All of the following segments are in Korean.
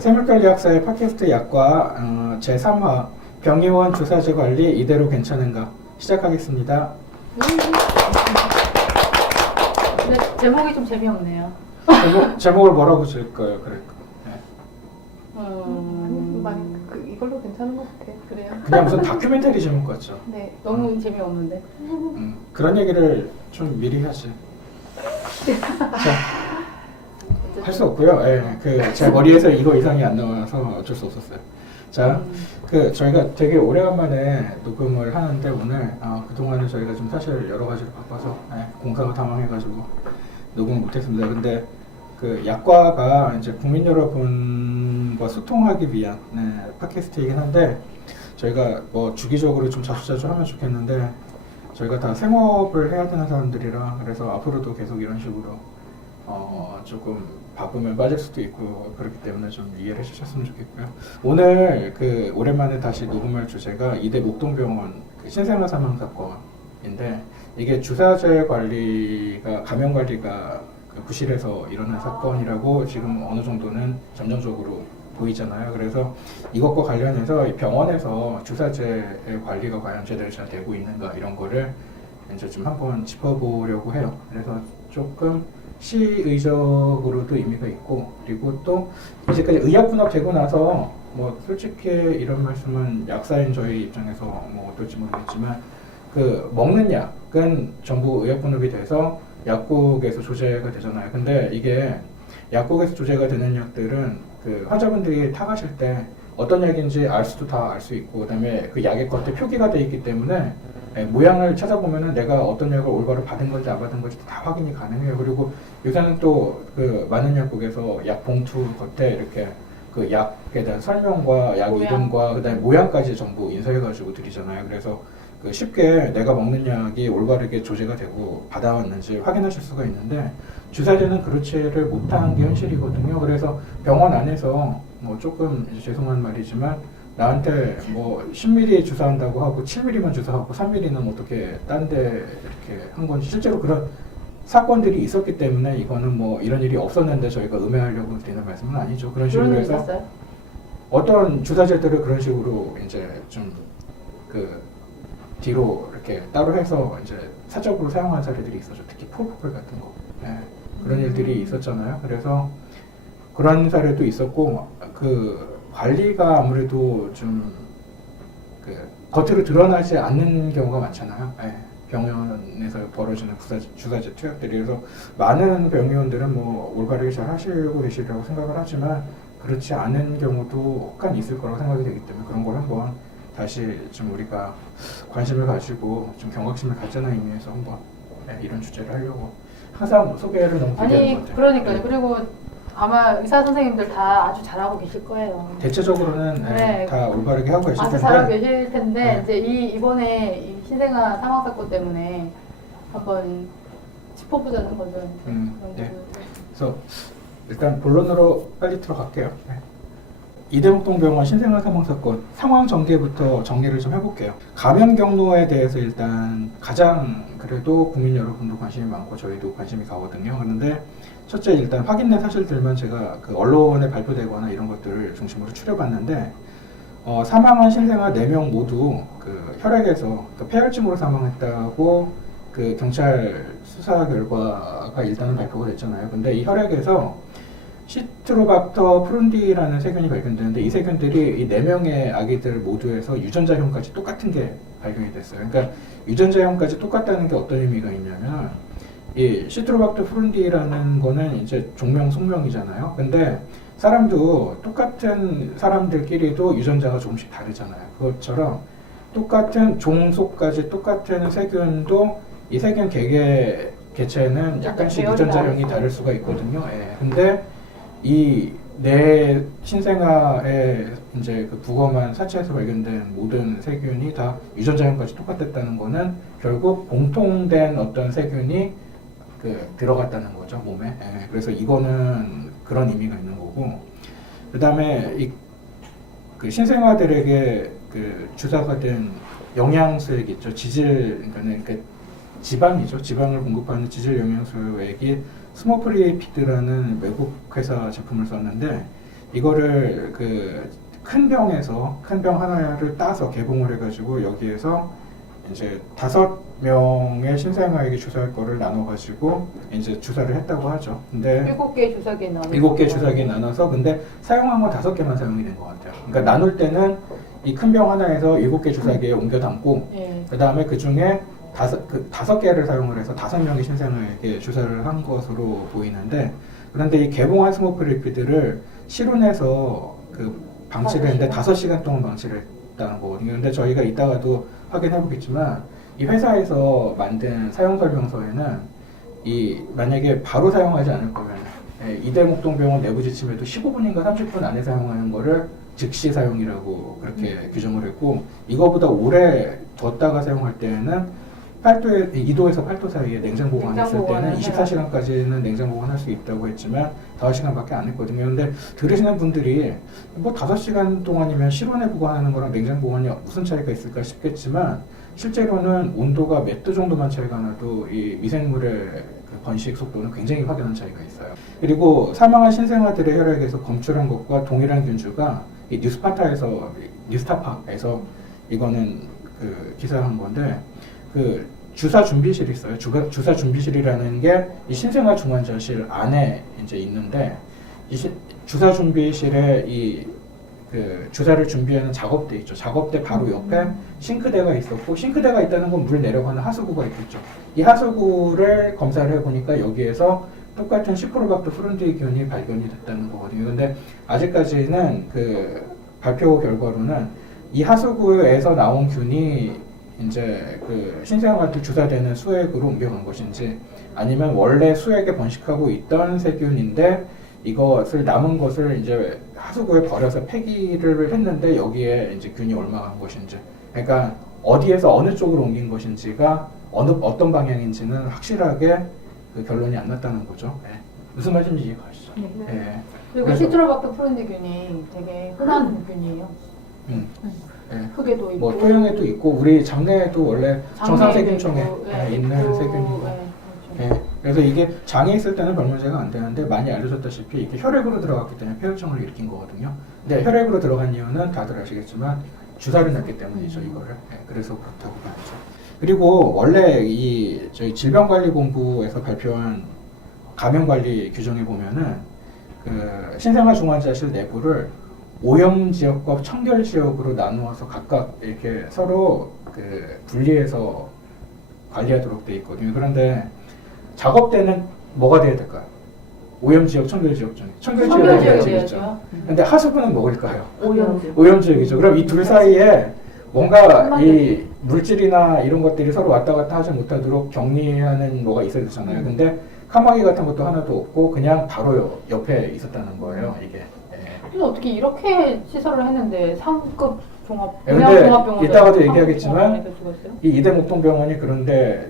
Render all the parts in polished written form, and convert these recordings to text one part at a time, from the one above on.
생물관리학사의 팟캐스트 약과 제3화 병의원 주사제 관리 이대로 괜찮은가 시작하겠습니다. 근데 제목이 좀 재미없네요. 제목을 뭐라고 줄 거예요? 그래. 네. 이걸로 괜찮은 것 같아요. 그래요? 그냥 무슨 다큐멘터리 제목 같죠? 네, 너무 재미없는데. 그런 얘기를 좀 미리 하지. 할 수 없고요. 예, 제 머리에서 이거 이상이 안 나와서 어쩔 수 없었어요. 자, 저희가 되게 오래간만에 녹음을 하는데 오늘 그동안은 저희가 좀 사실 여러 가지로 바빠서 공사가 당황해가지고 녹음을 못했습니다. 근데 그 약과가 이제 국민 여러분과 소통하기 위한 팟캐스트이긴 한데 저희가 뭐 주기적으로 좀 자주자주 하면 좋겠는데 저희가 다 생업을 해야 되는 사람들이라 그래서 앞으로도 계속 이런 식으로 조금 바쁘면 빠질 수도 있고 그렇기 때문에 좀 이해를 해주셨으면 좋겠고요. 오늘 오랜만에 다시 녹음할 주제가 이대 목동병원 신생아 사망 사건인데 이게 주사제 관리가 감염 관리가 부실해서 일어난 사건이라고 지금 어느 정도는 점정적으로 보이잖아요. 그래서 이것과 관련해서 병원에서 주사제의 관리가 과연 제대로 잘 되고 있는가 이런 거를 이제 좀 한번 짚어보려고 해요. 그래서 조금 시의적으로도 의미가 있고 그리고 또 이제까지 의학 분업되고 나서 뭐 솔직히 이런 말씀은 약사인 저희 입장에서 뭐 어떨지 모르겠지만 먹는 약은 전부 의학 분업이 돼서 약국에서 조제가 되잖아요. 근데 이게 약국에서 조제가 되는 약들은 환자분들이 타가실 때 어떤 약인지 알 수도 다 알 수 있고 그다음에 그 약의 겉에 표기가 돼 있기 때문에 모양을 찾아보면은 내가 어떤 약을 올바로 받은 건지 안 받은 건지 다 확인이 가능해요. 그리고 요새는 또 많은 약국에서 약 봉투 겉에 이렇게 그 약에 대한 설명과 약 이름과 그다음에 모양까지 전부 인쇄해가지고 드리잖아요. 그래서 쉽게 내가 먹는 약이 올바르게 조제가 되고 받아왔는지 확인하실 수가 있는데 주사제는 그렇지를 못한 게 현실이거든요. 그래서 병원 안에서 뭐 조금 죄송한 말이지만 나한테 뭐 10ml 주사한다고 하고 7ml만 주사하고 3ml는 어떻게 딴 데 이렇게 한 건지 실제로 그런 사건들이 있었기 때문에 이거는 뭐 이런 일이 없었는데 저희가 음해하려고 드리는 말씀은 아니죠. 그런 식으로 해서 있었어요? 어떤 주사제들을 그런 식으로 이제 좀 뒤로 이렇게 따로 해서 이제 사적으로 사용한 사례들이 있었죠. 특히 프로포폴 같은 거. 그런 일들이 있었잖아요. 그래서 그런 사례도 있었고 관리가 아무래도 좀 겉으로 드러나지 않는 경우가 많잖아요. 병원에서 벌어지는 주사제 투약들이. 그래서 많은 병의원들은 뭐 올바르게 잘 하시고 계시리라고 생각을 하지만 그렇지 않은 경우도 혹간 있을 거라고 생각이 되기 때문에 그런 걸 한번 다시 좀 우리가 관심을 가지고 좀 경각심을 갖자는 의미에서 한번 이런 주제를 하려고 항상 소개를 너무 기대하는 것 같아요. 그러니까요. 그리고 아마 의사 선생님들 다 아주 잘하고 계실 거예요. 대체적으로는 다 올바르게 하고 계실 텐데 아주 잘하고 계실 텐데 이제 이번에 이 신생아 사망 사건 때문에 한번 짚어보자는 거죠. 그래서 일단 본론으로 빨리 들어갈게요. 이대목동병원 신생아 사망 사건 상황 전개부터 정리를 좀 해볼게요. 감염 경로에 대해서 일단 가장 그래도 국민 여러분도 관심이 많고 저희도 관심이 가거든요. 그런데 첫째 일단 확인된 사실들만 제가 언론에 발표되거나 이런 것들을 중심으로 추려봤는데 사망한 신생아 4명 모두 혈액에서 폐혈증으로 사망했다고 경찰 수사 결과가 일단은 발표가 됐잖아요. 근데 이 혈액에서 시트로박터 프룬디라는 세균이 발견되는데 이 세균들이 이 4명의 아기들 모두에서 유전자형까지 똑같은 게 발견이 됐어요. 그러니까 유전자형까지 똑같다는 게 어떤 의미가 있냐면 이 시트로박터 프룬디라는 거는 이제 종명, 속명이잖아요. 근데 사람도 똑같은 사람들끼리도 유전자가 조금씩 다르잖아요. 그것처럼 똑같은 종속까지 똑같은 세균도 이 세균 개체는 약간씩 유전자형이 다를 수가 있거든요. 근데 이 신생아의 이제 부검한 사체에서 발견된 모든 세균이 다 유전자형까지 똑같았다는 거는 결국 공통된 어떤 세균이 들어갔다는 거죠, 몸에. 그래서 이거는 그런 의미가 있는 거고, 그 다음에 신생아들에게 주사가 된 영양소액 있죠, 그러니까 지방이죠. 지방을 공급하는 지질 영양소액이 스모프리피드라는 외국 회사 제품을 썼는데 이거를 그 큰 병에서 큰 병 하나를 따서 개봉을 해가지고 여기에서 이제 5명의 신생아에게 주사할 거를 나눠가지고 이제 주사를 했다고 하죠. 근데 7개 주사기에 나눠. 7개 주사기에 나눠서 근데 사용한 건 5개만 사용이 된 것 같아요. 그러니까 나눌 때는 이 큰 병 하나에서 7개 주사기에 옮겨 담고 예. 그 다음에 그 중에 5개를 사용을 해서 5명의 신생아에게 주사를 한 것으로 보이는데 그런데 이 개봉한 스모프리피드를 실온에서 그 방치를 했는데 5시간 동안 방치를 했다는 거거든요. 근데 저희가 이따가도 확인해 보겠지만 이 회사에서 만든 사용 설명서에는 이 만약에 바로 사용하지 않을 거면 이대목동병원 내부 지침에도 15분인가 30분 안에 사용하는 거를 즉시 사용이라고 그렇게 규정을 했고 이거보다 오래 뒀다가 사용할 때는 2도에서 8도 사이에 냉장 보관했을 냉장 때는 보관을 24시간까지는 냉장 보관할 수 있다고 했지만 5시간밖에 안 했거든요. 근데 들으시는 분들이 뭐 5시간 동안이면 실온에 보관하는 거랑 냉장 보관이 무슨 차이가 있을까 싶겠지만 실제로는 온도가 몇 도 정도만 차이가 나도 이 미생물의 그 번식 속도는 굉장히 확연한 차이가 있어요. 그리고 사망한 신생아들의 혈액에서 검출한 것과 동일한 균주가 이 뉴스타파에서 이거는 그 기사한 건데 그 주사 준비실이 있어요. 주사 준비실이라는 게 이 신생아 중환자실 안에 이제 있는데 주사 준비실에 이 그 주사를 준비하는 작업대 있죠. 작업대 바로 옆에 싱크대가 있었고 싱크대가 있다는 건 물 내려가는 하수구가 있겠죠. 이 하수구를 검사를 해보니까 여기에서 똑같은 시프로박터 프룬디균이 발견이 됐다는 거거든요. 근데 아직까지는 그 발표 결과로는 이 하수구에서 나온 균이 이제 그 신생아한테 주사되는 수액으로 옮겨간 것인지 아니면 원래 수액에 번식하고 있던 세균인데 이것을 남은 것을 이제 하수구에 버려서 폐기를 했는데 여기에 이제 균이 옮아간 것인지 그러니까 어디에서 어느 쪽으로 옮긴 것인지가 어떤 방향인지는 확실하게 그 결론이 안 났다는 거죠. 네. 무슨 말인지 이해가 가시죠? 네. 네. 그리고 그래서- 시트로박터 프룬디균이 되게 흔한 균이에요. 네. 흙에도 있고 뭐 토양에도 있고 우리 장내에도 원래 정상세균총에 있고, 있는 있고, 세균이고 그렇죠. 예, 그래서 이게 장에 있을 때는 별 문제가 안 되는데 많이 알려졌다시피 이게 혈액으로 들어갔기 때문에 폐혈증을 일으킨 거거든요. 근데 혈액으로 들어간 이유는 다들 아시겠지만 주사를 냈기 때문이죠, 이거를. 예, 그래서 그렇다고 봐야죠. 그리고 원래 이 저희 질병관리본부에서 발표한 감염관리 규정에 보면은 그 신생아 중환자실 내부를 오염 지역과 청결 지역으로 나누어서 각각 이렇게 서로 그 분리해서 관리하도록 돼 있거든요. 그런데 작업대는 뭐가 돼야 될까요? 오염 지역, 청결 지역 중에 청결 지역이 청결 돼야지, 지역이죠. 그렇죠? 근데 하수구는 뭐일까요? 오염. 오염 지역이죠. 그럼 이 둘 사이에 뭔가 이 물질이나 이런 것들이 서로 왔다 갔다 하지 못하도록 격리하는 뭐가 있어야 되잖아요. 근데 카마귀 같은 것도 하나도 없고 그냥 바로 옆에 있었다는 거예요. 이게. 예. 근데 어떻게 이렇게 시설을 했는데 상급 종합 예, 요양 근데 종합병원 이따가도 얘기하겠지만 있어요? 이 이대목동병원이 그런데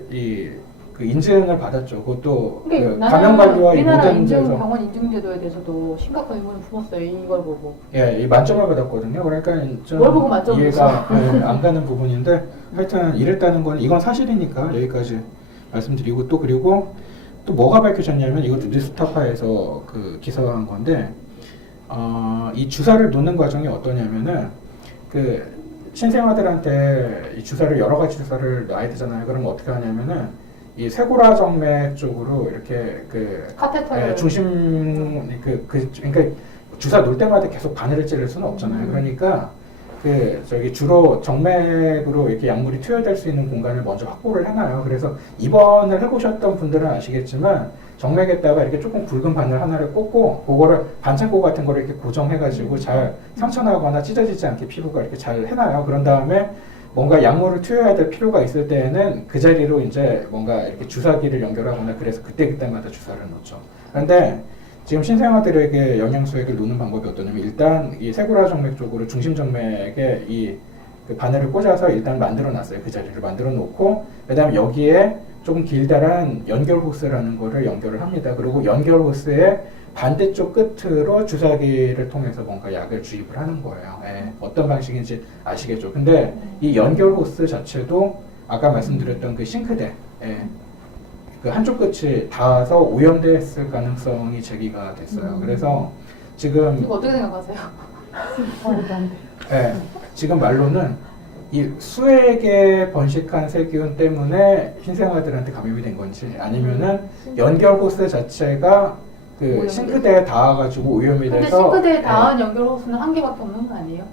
그 인증을 받았죠. 그것도 그 나는 감염관리와 이 우리나라 모든 인증 데서 병원 인증 제도에 대해서도 심각한 의문을 품었어요. 이걸 보고. 예, 이 만점을 받았거든요. 그러니까 좀 뭘 보고 만점을 이해가 안 가는 부분인데 하여튼 이랬다는 건 이건 사실이니까 여기까지 말씀드리고 또 그리고 또 뭐가 밝혀졌냐면 이것도 뉴스타파에서 그 기사한 건데 이 주사를 놓는 과정이 어떠냐면은 그 신생아들한테 이 주사를 여러 가지 주사를 놔야 되잖아요. 그럼 어떻게 하냐면은 이 쇄골화 정맥 쪽으로 이렇게 그 카테터를 중심 그러니까 주사 놓을 때마다 계속 바늘을 찌를 수는 없잖아요. 그러니까 그 저기 주로 정맥으로 이렇게 약물이 투여될 수 있는 공간을 먼저 확보를 해놔요. 그래서 입원을 해보셨던 분들은 아시겠지만 정맥에다가 이렇게 조금 굵은 바늘 하나를 꽂고 그거를 반창고 같은 거를 이렇게 고정해가지고 잘 상처나거나 찢어지지 않게 피부가 이렇게 잘 해놔요. 그런 다음에 뭔가 약물을 투여해야 될 필요가 있을 때에는 그 자리로 이제 뭔가 이렇게 주사기를 연결하거나 그래서 그때마다 주사를 놓죠. 그런데 지금 신생아들에게 영양소액을 놓는 방법이 어떠냐면 일단 이 쇄골화 정맥 쪽으로 중심 정맥에 그 바늘을 꽂아서 일단 만들어 놨어요. 그 자리를 만들어 놓고 그다음에 여기에 조금 길다란 연결 호스라는 거를 연결을 합니다. 그리고 연결 호스의 반대쪽 끝으로 주사기를 통해서 뭔가 약을 주입을 하는 거예요. 예, 어떤 방식인지 아시겠죠? 근데 이 연결 호스 자체도 아까 말씀드렸던 그 싱크대, 그 한쪽 끝이 닿아서 오염됐을 가능성이 제기가 됐어요. 그래서 지금 이거 어떻게 생각하세요? 말도 안 돼. 예, 지금 말로는 이 수액에 번식한 세균 때문에 신생아들한테 감염이 된 건지 아니면은 연결 호스 자체가 그 오염이 싱크대에 닿아가지고 오염이 근데 돼서 싱크대에 예. 닿은 연결 호스는 한 개밖에 없는 거 아니에요?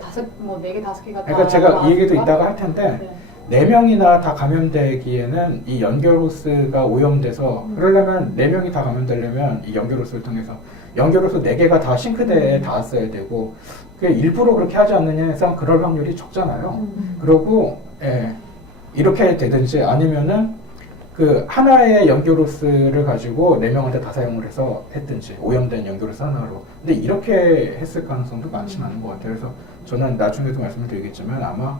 네 개, 다섯 개가 다. 그러니까 제가 이 얘기도 나왔을까? 이따가 할 텐데 네. 4명이나 다 감염되기에는 이 연결 호스가 오염돼서 그러려면 4명이 다 감염되려면 이 연결 호스를 통해서 연결 호스 4개가 다 싱크대에 닿았어야 되고 그게 일부러 그렇게 하지 않느냐 해서 그럴 확률이 적잖아요. 그리고 예, 이렇게 되든지 아니면은 그 하나의 연결호스를 가지고 4명한테 다 사용을 해서 했든지 오염된 연결호스 하나로. 근데 이렇게 했을 가능성도 많지는 않은 것 같아요. 그래서 저는 나중에도 말씀을 드리겠지만 아마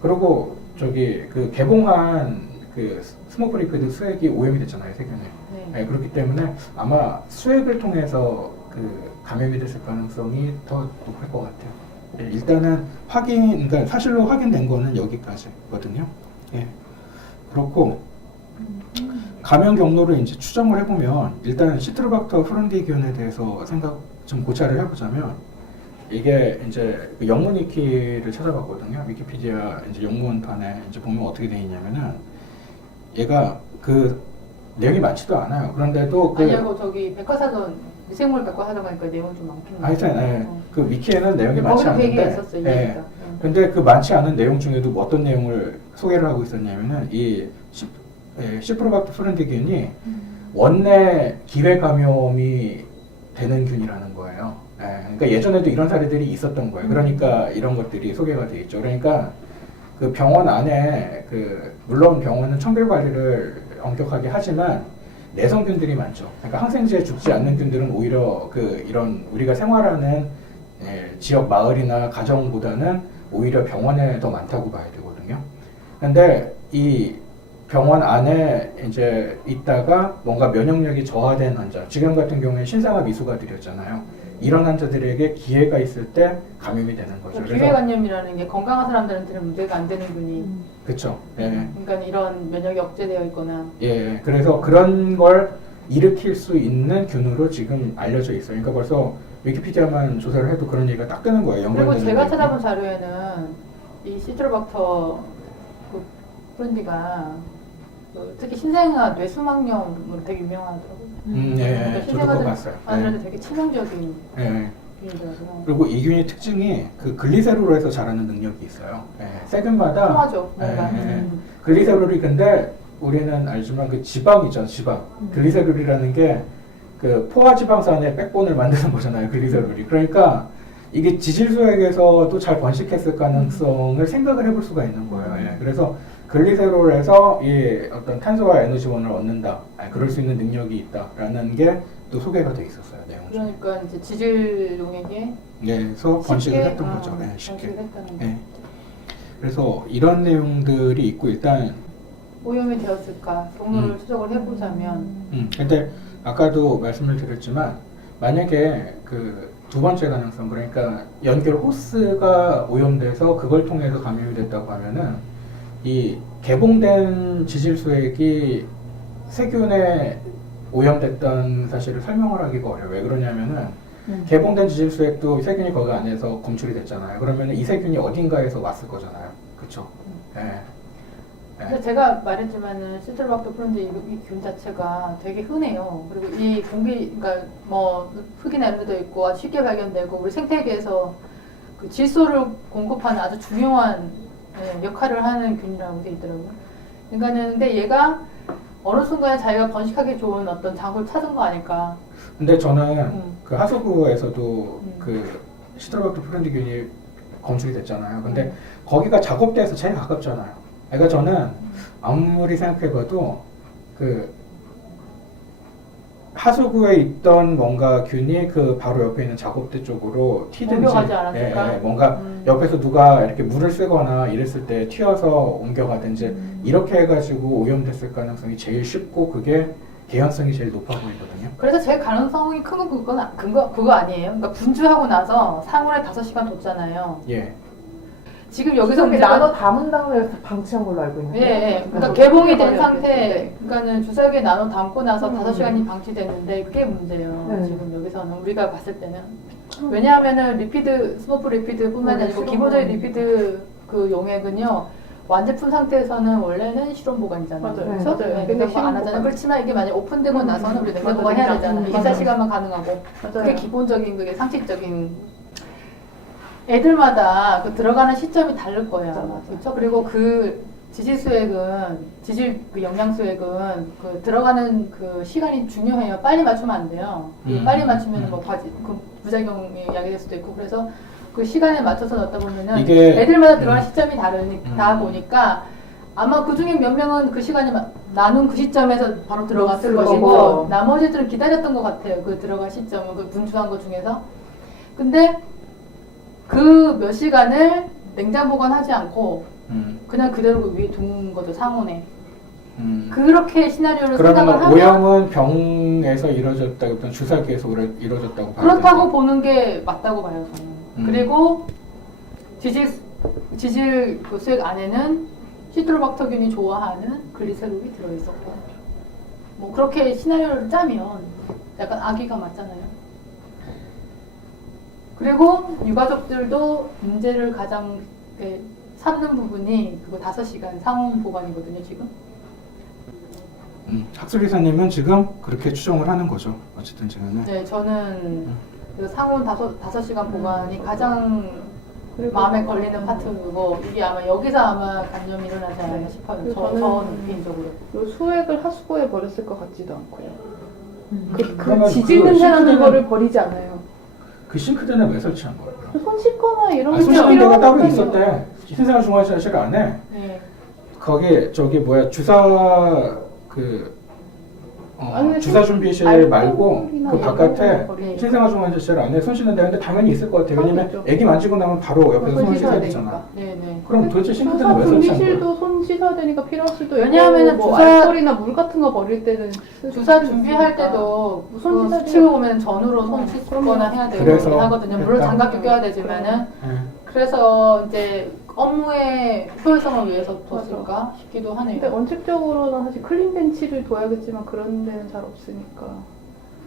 그리고 저기 그 개봉한 그 스모크리퀴드 수액이 오염이 됐잖아요, 세균에. 네. 네, 그렇기 때문에 아마 수액을 통해서 그 감염이 됐을 가능성이 더 높을 것 같아요. 예, 일단은 그러니까 사실로 확인된 거는 여기까지거든요. 예, 그렇고 감염 경로를 이제 추정을 해보면 일단 시트로박터 프론디균에 대해서 좀 고찰을 해보자면 이게 이제 그 영문 위키를 찾아봤거든요. 위키피디아 이제 영문판에 이제 보면 어떻게 돼 있냐면은 얘가 그 내용이 많지도 않아요. 그런데도 아니고 저기 백과사전 미생물 백과사전 가니까 내용이 좀 많긴 해요. 하여튼 그 위키에는 내용이 많지 거기도 얘기가 않은데 있었어, 이 예. 얘기가. 근데 그 많지 않은 내용 중에도 뭐 어떤 내용을 소개를 하고 있었냐면은 이 시프로박터 프론디균이 원내 기회 감염이 되는 균이라는 거예요. 예, 그러니까 예전에도 이런 사례들이 있었던 거예요. 그러니까 이런 것들이 소개가 돼 있죠. 그러니까 그 병원 안에 물론 병원은 청결 관리를 엄격하게 하지만 내성균들이 많죠. 그러니까 항생제에 죽지 않는 균들은 오히려 이런 우리가 생활하는 지역 마을이나 가정보다는 오히려 병원에 더 많다고 봐야 되거든요. 근데 이 병원 안에 이제 있다가 뭔가 면역력이 저하된 환자, 지금 같은 경우에 신생아 미숙아들이었잖아요. 이런 환자들에게 기회가 있을 때 감염이 되는 거죠. 기회감염이라는 게 건강한 사람들한테는 문제가 안 되는 균이. 그렇죠. 예. 그러니까 이런 면역이 억제되어 있거나. 예. 그래서 그런 걸 일으킬 수 있는 균으로 지금 알려져 있어요. 그러니까 벌써 위키피디아만 조사를 해도 그런 얘기가 딱 뜨는 거예요. 그리고 연관되는 제가 내용이. 찾아본 자료에는 이 시트로박터 프론디가 특히 신생아 뇌수막염으로 되게 유명하더라고요. 예. 저도 그거 봤어요. 아들한테 되게 치명적인 예. 균이더라고요. 그리고 이 균의 특징이 그 글리세롤에서 자라는 능력이 있어요. 예. 세균마다 통하죠. 뭔가. 글리세롤이 근데 우리는 알지만 그 지방이죠, 지방. 글리세롤이라는 게 그 포화지방산의 백본을 만드는 거잖아요, 글리세롤이. 그러니까 이게 지질소액에서도 잘 번식했을 가능성을 생각을 해볼 수가 있는 거예요. 예. 그래서 글리세롤에서 이 어떤 탄소와 에너지원을 얻는다, 그럴 수 있는 능력이 있다라는 게 또 소개가 돼 있었어요, 내용 중에. 그러니까 이제 지질용에게 그래서 번식을 했던 거죠, 예, 쉽게. 번식을 했다는 거. 예. 그래서 이런 내용들이 있고 일단 오염이 되었을까 경로를 추적을 해보자면 근데 아까도 말씀을 드렸지만 만약에 그 두 번째 가능성, 그러니까 연결 호스가 오염돼서 그걸 통해서 감염이 됐다고 하면은 이 개봉된 지질소액이 세균에 오염됐다는 사실을 설명을 하기가 어려워요. 왜 그러냐면은 개봉된 지질소액도 세균이 거기 안에서 검출이 됐잖아요. 그러면 이 세균이 어딘가에서 왔을 거잖아요. 그렇죠? 예. 근데 제가 말했지만은 시트로박터 프론디 이 균 자체가 되게 흔해요. 그리고 이 그러니까 뭐 흙이나 이런 데도 있고 아주 쉽게 발견되고 우리 생태계에서 그 질소를 공급하는 아주 중요한 역할을 하는 균이라고 돼 있더라고요. 그러니까는 근데 얘가 어느 순간에 자기가 번식하기 좋은 어떤 장소를 찾은 거 아닐까. 근데 저는 그 하수구에서도 그 시트로박터 프론디균이 검출이 됐잖아요. 근데 거기가 작업대에서 제일 가깝잖아요. 그러니까 저는 아무리 생각해봐도 그 하수구에 있던 뭔가 균이 그 바로 옆에 있는 작업대 쪽으로 튀든지 옮겨가지 않았을까? 뭔가 옆에서 누가 이렇게 물을 쓰거나 이랬을 때 튀어서 옮겨가든지 이렇게 해가지고 오염됐을 가능성이 제일 쉽고 그게 개연성이 제일 높아 보이거든요. 그래서 제일 가능성이 큰 건 그거 아니에요. 그러니까 분주하고 나서 상온에 5시간 뒀잖아요. 예. 지금 여기서 저기 문제가 나눠 담은 다음에 방치한 걸로 알고 있는데. 예, 예. 그러니까 뭐 개봉이 된 네. 상태, 그러니까는 주사기에 나눠 담고 나서 음. 5시간이 방치됐는데 그게 문제예요. 네. 지금 여기서는 우리가 봤을 때는. 왜냐하면은 리피드, 스모프 리피드뿐만 네, 아니고 실험 기본적인 보관. 리피드 그 용액은요. 완제품 상태에서는 원래는 실험 보관이잖아요. 맞아요. 그래서 맞아요. 네, 근데 냉장 보관 안 실험 하잖아요. 보관. 그렇지만 이게 만약 오픈되고 나서는 우리 냉장 맞아요. 보관해야 냉장. 되잖아요. 24시간만 가능하고. 맞아요. 그게 기본적인 그게 상식적인 애들마다 그 들어가는 시점이 다를 거예요. 맞아, 맞아. 그렇죠? 그리고 그 지질 수액은 지질 그 영양 수액은 그 들어가는 그 시간이 중요해요. 빨리 맞추면 안 돼요. 빨리 맞추면 뭐 그 부작용이 야기될 수도 있고 그래서 그 시간에 맞춰서 넣다 보면은 이게- 애들마다 들어가는 시점이 다르다 보니까 아마 그 중에 몇 명은 그 시간에 나눈 그 시점에서 바로 들어갔을 그렇죠. 것이고 나머지들은 기다렸던 것 같아요. 그 들어갈 시점은 그 분주한 것 중에서. 근데 그 몇 시간을 냉장 보관하지 않고 그냥 그대로 그 위에 둔 거죠, 상온에. 그렇게 시나리오를 생각을 그러면 하면 오염은 병에서 이루어졌다고 했던 주사기에서 이루어졌다고 봐야 그렇다고 되나요? 보는 게 맞다고 봐요, 저는. 그리고 지질 그 수액 안에는 시트로박터균이 좋아하는 글리세롤이 들어있었고 뭐 그렇게 시나리오를 짜면 약간 아기가 맞잖아요. 그리고 유가족들도 문제를 가장 삼는 부분이 그거 5시간 상온 보관이거든요, 지금. 학술기사님은 지금 그렇게 추정을 하는 거죠. 어쨌든 지금은. 네, 저는 그 상온 5시간 보관이 가장 그리고 마음에 걸리는 파트고 이게 아마 여기서 아마 감염이 일어나지 않았나 네. 싶어요. 그리고 저 저는 개인적으로. 요 수액을 하수구에 버렸을 것 같지도 않고요. 그러면 지질 그 냄새나는 싱크대는- 거를 버리지 않아요. 그 싱크대는 왜 설치한 거예요? 손 씻거나 이런 손 게 씻는 데가 따로 필요하거든요. 있었대. 신생아중환자실 안에 네. 거기 저기 뭐야 주사 아니, 주사 준비실 알코올이나 말고 그 이런 바깥에 거 버리니까. 신생아중환자실 안에 손 씻는 데인데 당연히 있을 것 같아요. 왜냐면 있죠. 애기 만지고 나면 바로 옆에서 손 손을 씻어야 씻어야 되니까. 되잖아. 네네. 그럼 도대체 싱크대는 왜 설치한 거예요? 분리실도 손 씻어야 되니까 필요할 수도 있고 왜냐하면은 뭐 주사- 알코올이나 물 같은 거 버릴 때는 주사 준비할 때도 손 그 씻어야 수치고 돼요. 오면 전으로 손 씻거나 그럼요. 해야 되고 그래서 하거든요. 물론 그러니까. 장갑도 껴야 되지만은 네. 그래서 이제 업무의 효율성을 위해서 뒀을까 싶기도 하네요. 근데 원칙적으로는 사실 클린 벤치를 둬야겠지만 그런 데는 잘 없으니까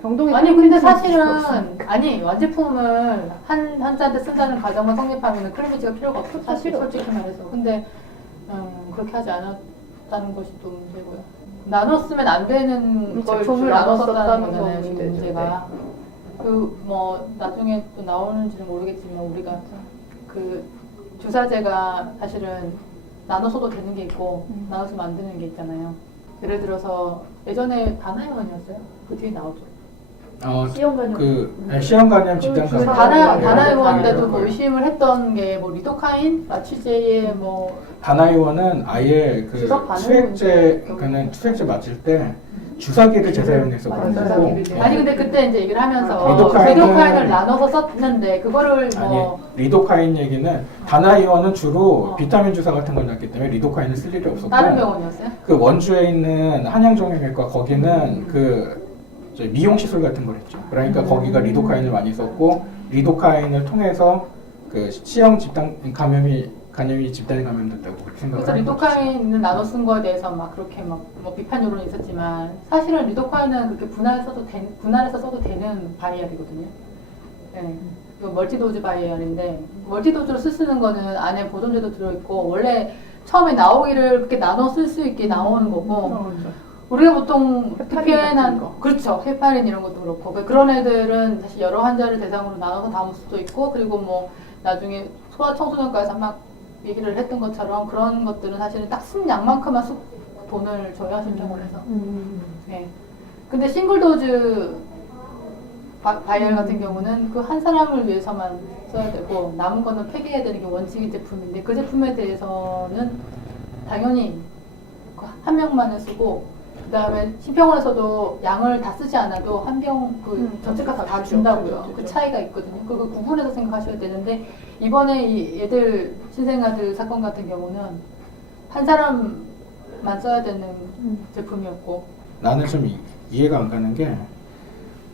병동에 아니 클린 근데 벤치는 사실은 없으니까. 아니 완제품을 한 한자한테 쓴다는 과정만 성립하면 클리니지가 필요가 없어. 사실 필요 솔직히 말해서. 근데 그렇게 하지 않았다는 것이 또 문제고요. 나눠 쓰면 안 되는 그걸 제품을 나눠 나눠 썼다는 썼다는 거잖아요. 건 지금 문제죠. 문제가. 그 뭐 나중에 또 나오는지는 모르겠지만 우리가 그 주사제가 사실은 나눠서도 되는 게 있고 나눠서 만드는 게 있잖아요. 예를 들어서 예전에 다나이원이었어요? 그 뒤에 나오죠. 시험관념. 시험 간염 집단 그 감염. 다나이원 네, 때도 네, 뭐 네. 의심을 했던 게 뭐 리도카인, 마취제에 뭐 다나이원은 아예 그 주사 반응이 수액제 문제죠. 그는 수액제 맞을 때 주사기를 재사용해서 맞아요. 그런 거고 주사기를 재사용. 아니 근데 그때 이제 얘기를 하면서 리도카인은- 리도카인을 나눠서 썼는데 그거를 아니 뭐 리도카인 얘기는 다나이원은 주로 어. 비타민 주사 같은 걸 놨기 때문에 리도카인을 쓸 일이 없었고 다른 병원이었어요? 그 원주에 있는 한양정형외과 거기는 그 저희 미용 시술 같은 걸 했죠. 그러니까 거기가 리도카인을 많이 썼고 리도카인을 통해서 그 C형 집단 감염이 집단에 감염됐다고 그렇게 생각을 그래서 하는 거죠. 리도카인을 나눠 쓴 거에 대해서 막 그렇게 막 뭐 비판 여론이 있었지만 사실은 리도카인은 그렇게 분할해서 써도 되는 바이알이거든요. 네. 이거 멀티도즈 바이알인데 멀티도즈로 쓰는 거는 안에 보존제도 들어있고 원래 처음에 나오기를 그렇게 나눠 쓸 수 있게 나오는 거고 우리가 보통 헤파린 같은 PPN 거. 그렇죠. 헤파린 이런 것도 그렇고 그런 애들은 사실 여러 환자를 대상으로 나눠서 담을 수도 있고 그리고 뭐 나중에 소아청소년과에서 막 얘기를 했던 것처럼 그런 것들은 사실은 딱 쓴 양만큼만 돈을 줘야 신청을 해서. 네. 근데 싱글도즈 바이얼 같은 경우는 그 한 사람을 위해서만 써야 되고 남은 거는 폐기해야 되는 게 원칙인 제품인데 그 제품에 대해서는 당연히 그 한 명만을 쓰고 그 다음에 신병원에서도 양을 다 쓰지 않아도 한 병 그 전체가 다 준다고요. 그렇죠. 그 차이가 있거든요. 그거 구분해서 생각하셔야 되는데 이번에 이 애들 신생아들 사건 같은 경우는 한 사람만 써야 되는 제품이었고 나는 좀 이해가 안 가는 게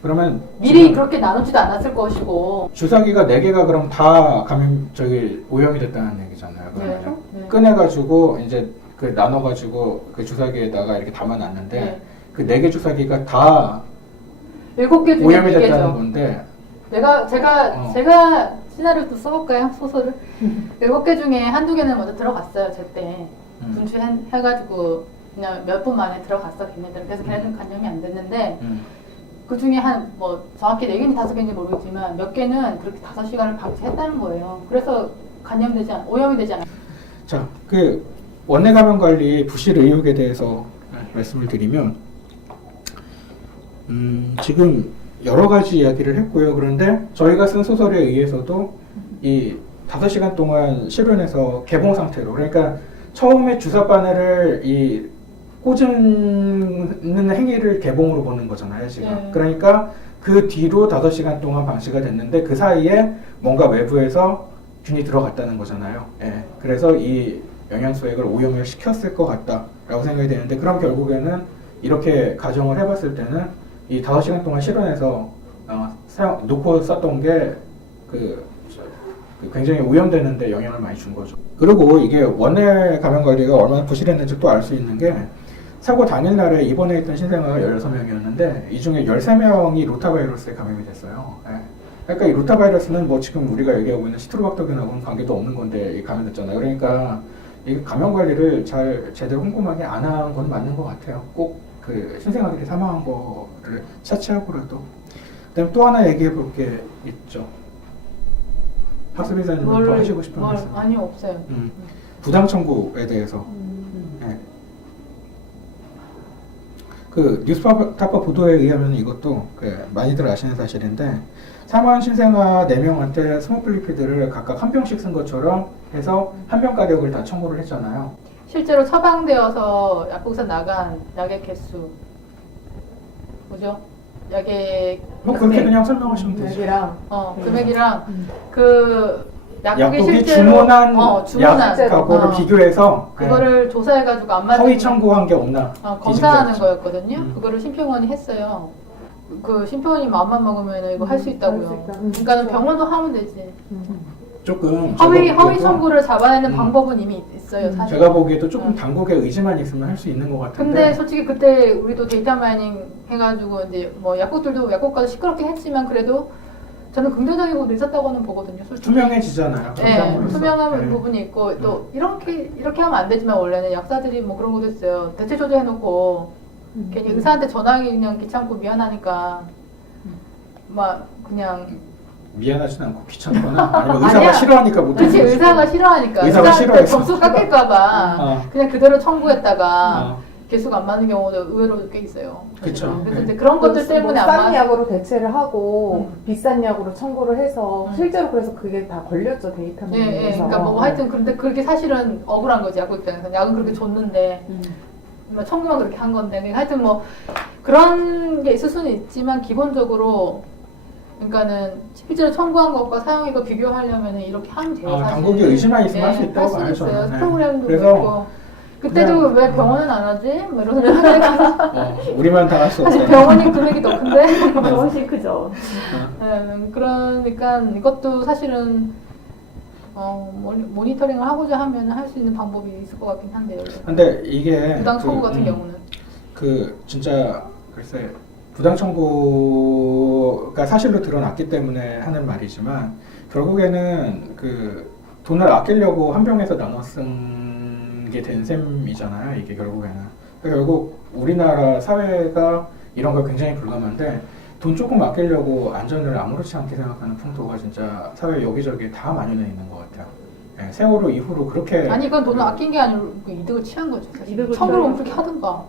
그러면 미리 지금 그렇게 나누지도 않았을 것이고. 주사기가 4개가 그럼 다 오염이 됐다는 얘기잖아요. 그러면 네. 꺼내가지고 이제 그 나눠가지고 그 주사기에다가 이렇게 담아놨는데 네. 그 4개 주사기가 다 7개 중에 오염이 4개죠. 됐다는 건데 제가 시나리오도 써볼까요? 소설을? 7개 중에 한두 개는 먼저 들어갔어요, 제때. 분출해가지고 그냥 몇 분 만에 들어갔어, 걔네들은. 그래서 걔네들은 간염이 안 됐는데, 그 중에 정확히 4개인지 5개인지 모르겠지만, 몇 개는 그렇게 5시간을 방치했다는 거예요. 그래서 오염이 되지 않아요. 자, 그 원내 감염 관리 부실 의혹에 대해서 말씀을 드리면 지금 여러 가지 이야기를 했고요. 그런데 저희가 쓴 소설에 의해서도 이 5시간 동안 실온에서 개봉 상태로, 그러니까 처음에 주사 바늘을 이 꽂는 행위를 개봉으로 보는 거잖아요, 지금. 네. 그러니까 그 뒤로 5시간 동안 방치가 됐는데 그 사이에 뭔가 외부에서 균이 들어갔다는 거잖아요. 예. 그래서 이 영양소액을 오염을 시켰을 것 같다라고 생각이 되는데, 그럼 결국에는 이렇게 가정을 해봤을 때는 이 5시간 동안 실온에서 놓고 썼던 게 굉장히 오염되는데 영향을 많이 준 거죠. 그리고 이게 원내 감염 관리가 얼마나 부실했는지 또 알 수 있는 게, 사고 당일날에 입원해 있던 신생아가 16명이었는데 이 중에 13명이 로타바이러스에 감염이 됐어요. 예. 그러니까 이 로타바이러스는 뭐 지금 우리가 얘기하고 있는 시트로박터균하고는 관계도 없는 건데 감염됐잖아요. 그러니까 이 감염 관리를 제대로 꼼꼼하게 안 한 건 맞는 것 같아요. 꼭 그 신생아들이 사망한 거를 차치하고라도. 그다음 또 하나 얘기해 볼 게 있죠. 학습이사님 더 하시고 싶은 말씀? 아니요, 없어요. 부당 청구에 대해서. 네. 그 뉴스타파 보도에 의하면 이것도 많이들 아시는 사실인데, 사망한 신생아 4명한테 스모플리피드를 각각 한 병씩 쓴 것처럼 해서 한 병 가격을 다 청구를 했잖아요. 실제로 처방되어서 약국에서 나간 약의 개수, 뭐죠? 약의 뭐 그렇게 그냥 설명하시면 되죠. 금액이랑 금액이랑 그 약국이 약국이 실제로 주문한 주문한 약하고를 비교해서 그거를 조사해가지고 안 맞는 허위 청구한 게 없나 검사하는 뒤집어졌죠. 거였거든요. 그거를 심평원이 했어요. 그 심평원이 마음만 먹으면 이거 할 수 할 수 있다고요. 있다. 그러니까 병원도 하면 되지. 조금 허위 제가 보기에도, 청구를 잡아내는 방법은 이미 있어요, 사실. 제가 보기에도 조금 당국의 의지만 있으면 할 수 있는 것 같은데. 근데 솔직히 그때 우리도 데이터 마이닝 해가지고 이제 뭐 약국들도 약국 가서 시끄럽게 했지만 그래도 저는 긍정적인 부분도 있었다고는 보거든요, 솔직히. 투명해지잖아요. 네, 그런 투명한 네. 부분이 있고 또 이렇게 하면 안 되지만 원래는 약사들이 뭐 그런 것도 있어요. 대체 조제해놓고 괜히 의사한테 전화하기 그냥 귀찮고 미안하니까 막 그냥 미안하진 않고 귀찮거나 아니면 의사가 아니야. 싫어하니까 못하는 그렇지, 거지. 의사가 싫어하니까 의사가 의사한테 싫어해서. 점수 깎일까봐 어. 그냥 그대로 청구했다가 어. 개수가 안 맞는 경우도 의외로 꽤 있어요. 그쵸. 그래서 이제 그런 것들 때문에 싼 아마 약으로 대체를 하고 비싼 약으로 청구를 해서 실제로 그래서 그게 다 걸렸죠, 예, 데이터에. 예. 그러니까 뭐 하여튼 그런데 그게 사실은 억울한 거지, 약국 입장에서. 약은 그렇게 줬는데 뭐 청구만 그렇게 한 건데. 하여튼 뭐 그런 게 있을 수는 있지만 기본적으로 그러니까는 실제로 청구한 것과 사용액을 비교하려면 이렇게 하면 돼요. 사실. 당국의 의지만 있으면 할 수 있다고 할 봐요, 수 있어요. 저는. 네. 프로그램도 그래서 있고. 그때도 그냥, 왜 병원은 안 하지? 뭐 이런 생각. 우리만 다 할 수 없어요. 사실 병원이 금액이 더 큰데. 훨씬 크죠. 그러니까 이것도 사실은 모니터링을 하고자 하면 할 수 있는 방법이 있을 것 같긴 한데요. 근데 이게 부당 청구 같은 경우는. 진짜 글쎄 부당 청구가 사실로 드러났기 때문에 하는 말이지만, 결국에는 돈을 아끼려고 한 병에서 나눠 쓴 게 된 셈이잖아요. 이게 결국에는. 그러니까 결국 우리나라 사회가 이런 걸 굉장히 불감한데, 돈 조금 아끼려고 안전을 아무렇지 않게 생각하는 풍토가 진짜 사회 여기저기에 다 만연해 있는 것 같아요. 네, 세월호 이후로 그렇게. 아니 이건 돈을 아낀 게 아니고 그 이득을 취한 거죠. 사실. 이득을 청구를 취한 그렇게 하든가.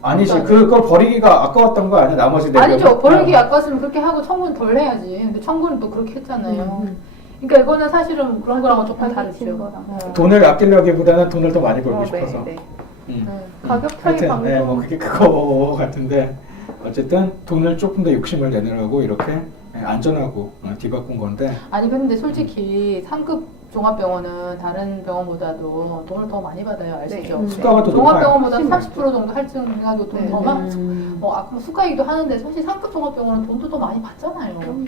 아니지, 그러니까. 그걸 버리기가 아까웠던 거 아니야? 나머지 네 아니죠. 병은? 버리기 아까웠으면 그렇게 하고 청구는 덜 해야지. 근데 청구는 또 그렇게 했잖아요. 그러니까 이거는 사실은 그런 거랑은 조금 다르죠. 돈을 아끼려기보다는 돈을 더 많이 벌고 싶어서. 네. 가격 차이 하여튼, 방송. 네, 뭐 그게 그거 같은데, 어쨌든 돈을 조금 더 욕심을 내느라고 이렇게 안전하고 뒤바꾼 건데. 아니 근데 솔직히 상급 종합병원은 다른 병원보다도 돈을 더 많이 받아요. 아시죠? 네. 수가가 더 높아요. 종합병원보다 심해요. 30% 정도 할증해도 돈 더 많. 아까 수가이기도 하는데 사실 상급 종합병원은 돈도 더 많이 받잖아요.